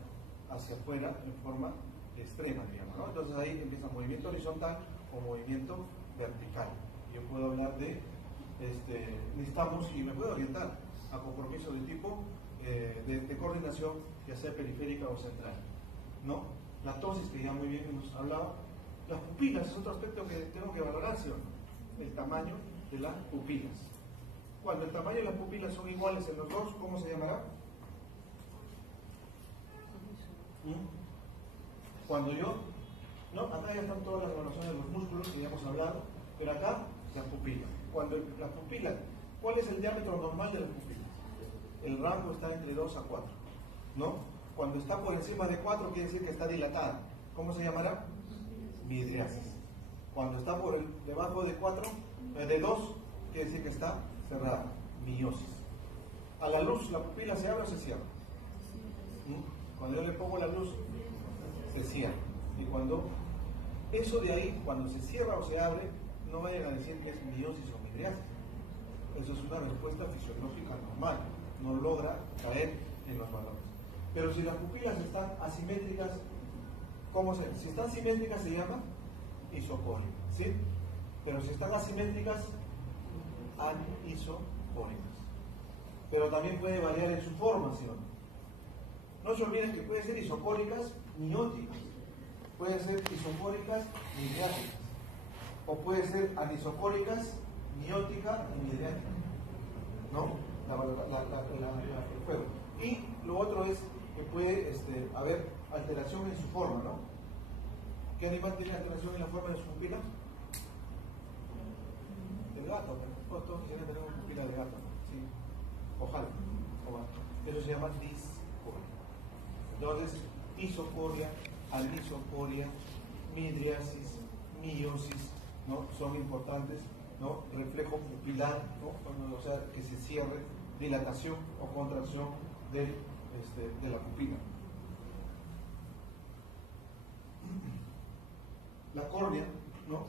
hacia afuera en forma extrema, digamos, ¿no? Entonces ahí empieza movimiento horizontal o movimiento vertical. Yo puedo hablar de nistagmos y me puedo orientar a compromiso de tipo de coordinación, ya sea periférica o central, ¿no? La tosis, que ya muy bien nos hablaba. Las pupilas es otro aspecto que tengo que valorar, ¿sí o no? El tamaño de las pupilas. Cuando el tamaño de las pupilas son iguales en los dos, ¿cómo se llamará? Cuando yo, ¿no? Acá ya están todas las evaluaciones de los músculos que ya hemos hablado, pero acá la pupila. Cuando la pupila, ¿cuál es el diámetro normal de la pupila? El rango está entre 2 a 4, ¿no? Cuando está por encima de 4 quiere decir que está dilatada. ¿Cómo se llamará? Midriasis. Cuando está debajo de 4, de 2, quiere decir que está cerrada, miosis. A la luz, ¿la pupila se abre o se cierra? Cuando yo le pongo la luz, se cierra. Y cuando eso de ahí, cuando se cierra o se abre, no vayan a decir que es miosis o midriasis. Eso es una respuesta fisiológica normal, no logra caer en los valores. Pero si las pupilas están asimétricas, ¿cómo se llama? Si están simétricas se llama isocoria, ¿sí? Pero si están asimétricas, anisocóricas. Pero también puede variar en su forma, ¿sí o no? No se olviden que pueden ser isocóricas mióticas, pueden ser isocóricas midriáticas, o puede ser anisocóricas miótica y midriática, ¿no? El juego. Y lo otro es que puede haber alteración en su forma, ¿no? ¿Qué animal tiene alteración en la forma de su pupila? El gato, ¿no? Todos quisieran tener una pupila de gato, ¿no? Sí. Ojalá. Eso se llama discoria. Entonces, isocoria, anisocoria, midriasis, miosis, ¿no? Son importantes, ¿no? Reflejo pupilar, ¿no? O sea, que se cierre, dilatación o contracción de la pupila. La córnea, ¿no?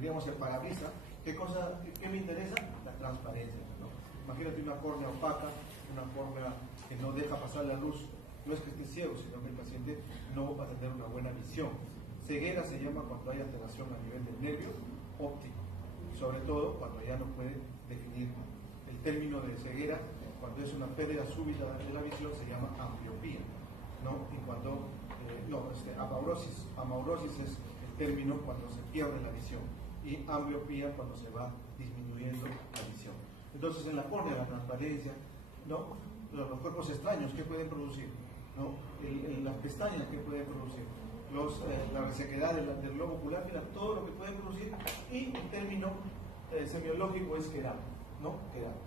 Digamos el parabrisas, ¿qué me interesa? La transparencia, ¿no? Imagínate una córnea opaca, una córnea que no deja pasar la luz. No es que esté ciego, sino que el paciente no va a tener una buena visión. Ceguera se llama cuando hay alteración a nivel del nervio óptico, sobre todo cuando ya no puede definir. El término de ceguera, cuando es una pérdida súbita de la visión, se llama ambliopía, ¿no? Y cuando, amaurosis es el término cuando se pierde la visión, y ambliopía cuando se va disminuyendo la visión. Entonces, en la córnea, la transparencia, ¿no? Los cuerpos extraños, ¿qué pueden producir? ¿No? Las pestañas, ¿qué pueden producir? La resequedad del globo ocular, mira, todo lo que pueden producir. Y el término semiológico es queratosis, ¿no? Queratosis.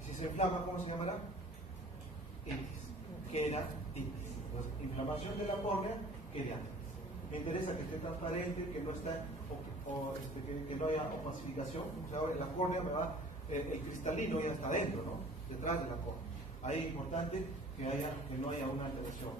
Y si se inflama, ¿cómo se llamará? Itis. Queratitis. Pues, inflamación de la córnea, queratitis. Me interesa que esté transparente, que no esté, que no haya opacificación. O sea, ahora en la córnea el cristalino ya está dentro, ¿no? Detrás de la córnea. Ahí es importante que no haya una alteración.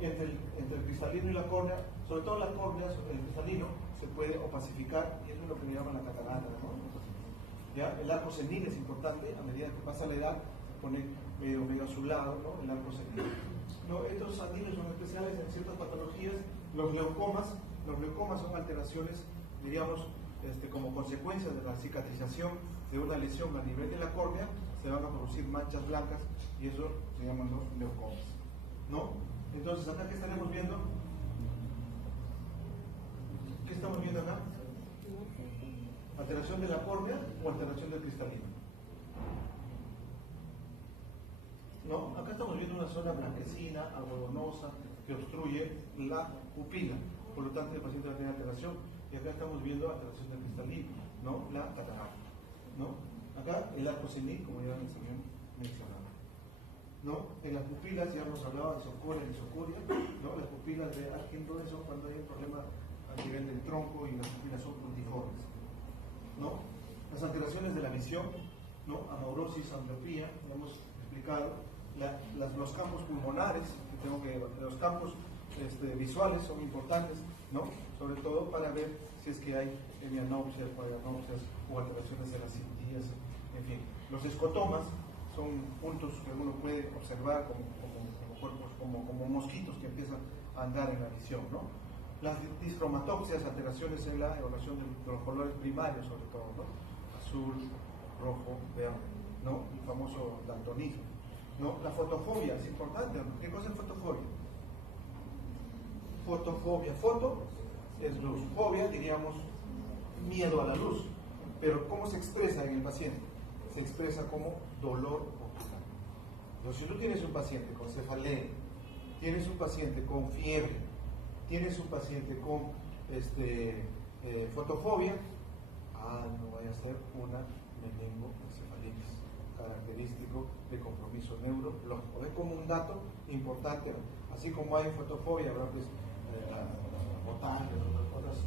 Entre el cristalino y la córnea, sobre todo la córnea, el cristalino, se puede opacificar, y eso es lo que le llaman la catarata, ¿no? ¿Ya? El arco senil es importante, a medida que pasa la edad, se pone medio azulado, ¿no? El arco senil. No, estos andinos son especiales en ciertas patologías. Los leucomas son alteraciones, diríamos, como consecuencia de la cicatrización de una lesión a nivel de la córnea, se van a producir manchas blancas y eso se llaman los leucomas, ¿no? Entonces, acá, ¿qué estaremos viendo? ¿Qué estamos viendo acá? ¿Alteración de la córnea o alteración del cristalino? No, acá estamos viendo una zona blanquecina, algodonosa, que obstruye la pupila. Por lo tanto, el paciente va a tener alteración. Y acá estamos viendo alteración del cristalino, ¿no? La catarata, ¿no? Acá el arco senil, como ya les había mencionado, ¿no? En las pupilas ya hemos hablado de isocoria, ¿no? Las pupilas de Argento son cuando hay un problema a nivel del tronco y las pupilas son puntiformes, ¿no? Las alteraciones de la visión, ¿no? Amaurosis, ambliopía, ya hemos explicado. Los campos pulmonares, los campos visuales son importantes, ¿no? Sobre todo para ver si es que hay hemianopsias, paraganopsias o alteraciones de las cintillas, en fin. Los escotomas son puntos que uno puede observar como mosquitos que empiezan a andar en la visión, ¿no? Las discromatopsias, alteraciones en la evaluación de los colores primarios, sobre todo, ¿no? Azul, rojo, verde, ¿no? El famoso daltonismo, ¿no? La fotofobia es importante, ¿no? ¿Qué cosa es fotofobia? Fotofobia, foto es luz, fobia diríamos miedo a la luz, pero ¿cómo se expresa en el paciente? Se expresa como dolor ocular. Entonces, si tú tienes un paciente con cefalea, tienes un paciente con fiebre, tienes un paciente con fotofobia, no vaya a ser una meningoencefalitis, característico de compromiso neurológico. Es como un dato importante, así como hay fotofobia, habrá pues botanes, otras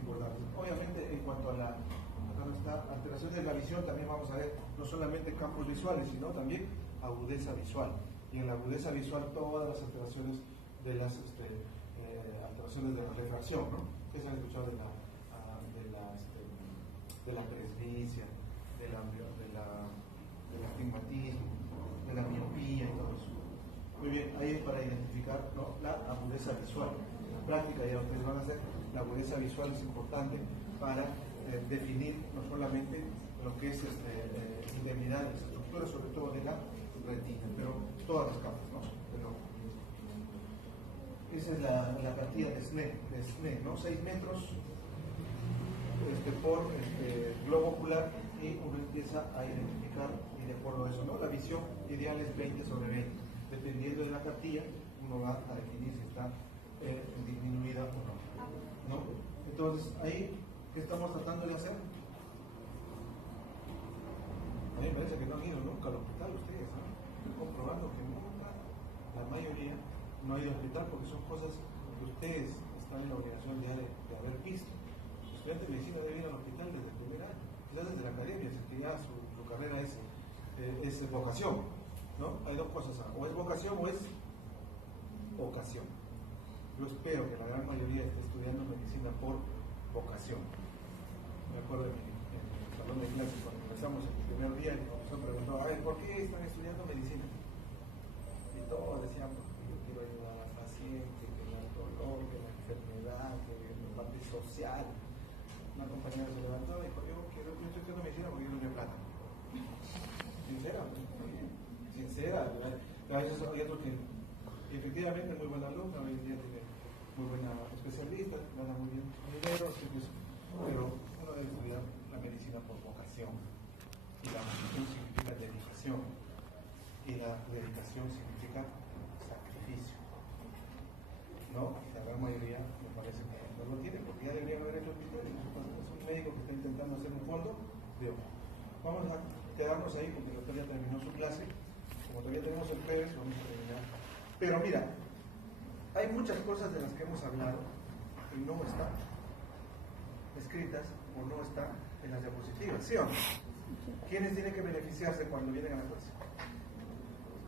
importantes. Obviamente, en cuanto a la alteración de la visión, también vamos a ver no solamente campos visuales, sino también agudeza visual. Y en la agudeza visual, todas las alteraciones de las alteraciones de la refracción, ¿no? Que se han escuchado de la presbicia, del astigmatismo, de la miopía y todo eso. Muy bien, ahí es para identificar, ¿no?, la agudeza visual. En práctica ya ustedes van a hacer, la agudeza visual es importante para definir no solamente lo que es indemnidad de las estructuras, sobre todo de la retina, pero todas las capas, ¿no? Pero esa es la partida de SNE, ¿no? 6 metros por globo ocular, y uno empieza a identificar, y de acuerdo a eso, ¿no? La visión ideal es 20/20. Dependiendo de la cartilla, uno va a definir si está disminuida o no. Entonces, ahí, ¿qué estamos tratando de hacer? A mí me parece que no han ido nunca al hospital ustedes, ¿no? Estoy comprobando que nunca, la mayoría, no ha ido al hospital porque son cosas que ustedes están en la obligación de haber visto. Los estudiantes de medicina deben ir al hospital desde el primer año, quizás desde la academia, si es que ya su carrera es vocación, ¿no? Hay dos cosas, o es vocación o es ocasión. Yo espero que la gran mayoría esté estudiando medicina por vocación. Me acuerdo en el salón de clases cuando empezamos el primer día, el profesor preguntó, a ver, ¿por qué están estudiando medicina? Y todos decíamos, yo quiero ayudar al paciente, que el dolor, que la enfermedad, que la parte social. Una compañera se levantó y dijo, yo estoy estudiando medicina porque yo no tengo plata. Sincera. A veces hay otros que efectivamente es muy buena alumna, hoy en día tiene muy buena especialista, gana muy bien dinero, pero uno debe estudiar la medicina por vocación. Y la vocación significa dedicación. Y la dedicación significa sacrificio. ¿No? La gran mayoría me parece que no lo tiene, porque ya deberían haber hecho hospitales. Es un médico que está intentando hacer un fondo de oro. Vamos a quedarnos ahí porque el doctor ya terminó su clase. Como todavía tenemos el jueves, vamos a terminar. Pero mira, hay muchas cosas de las que hemos hablado que no están escritas o no están en las diapositivas, ¿sí o no? ¿Quiénes tienen que beneficiarse cuando vienen a la clase?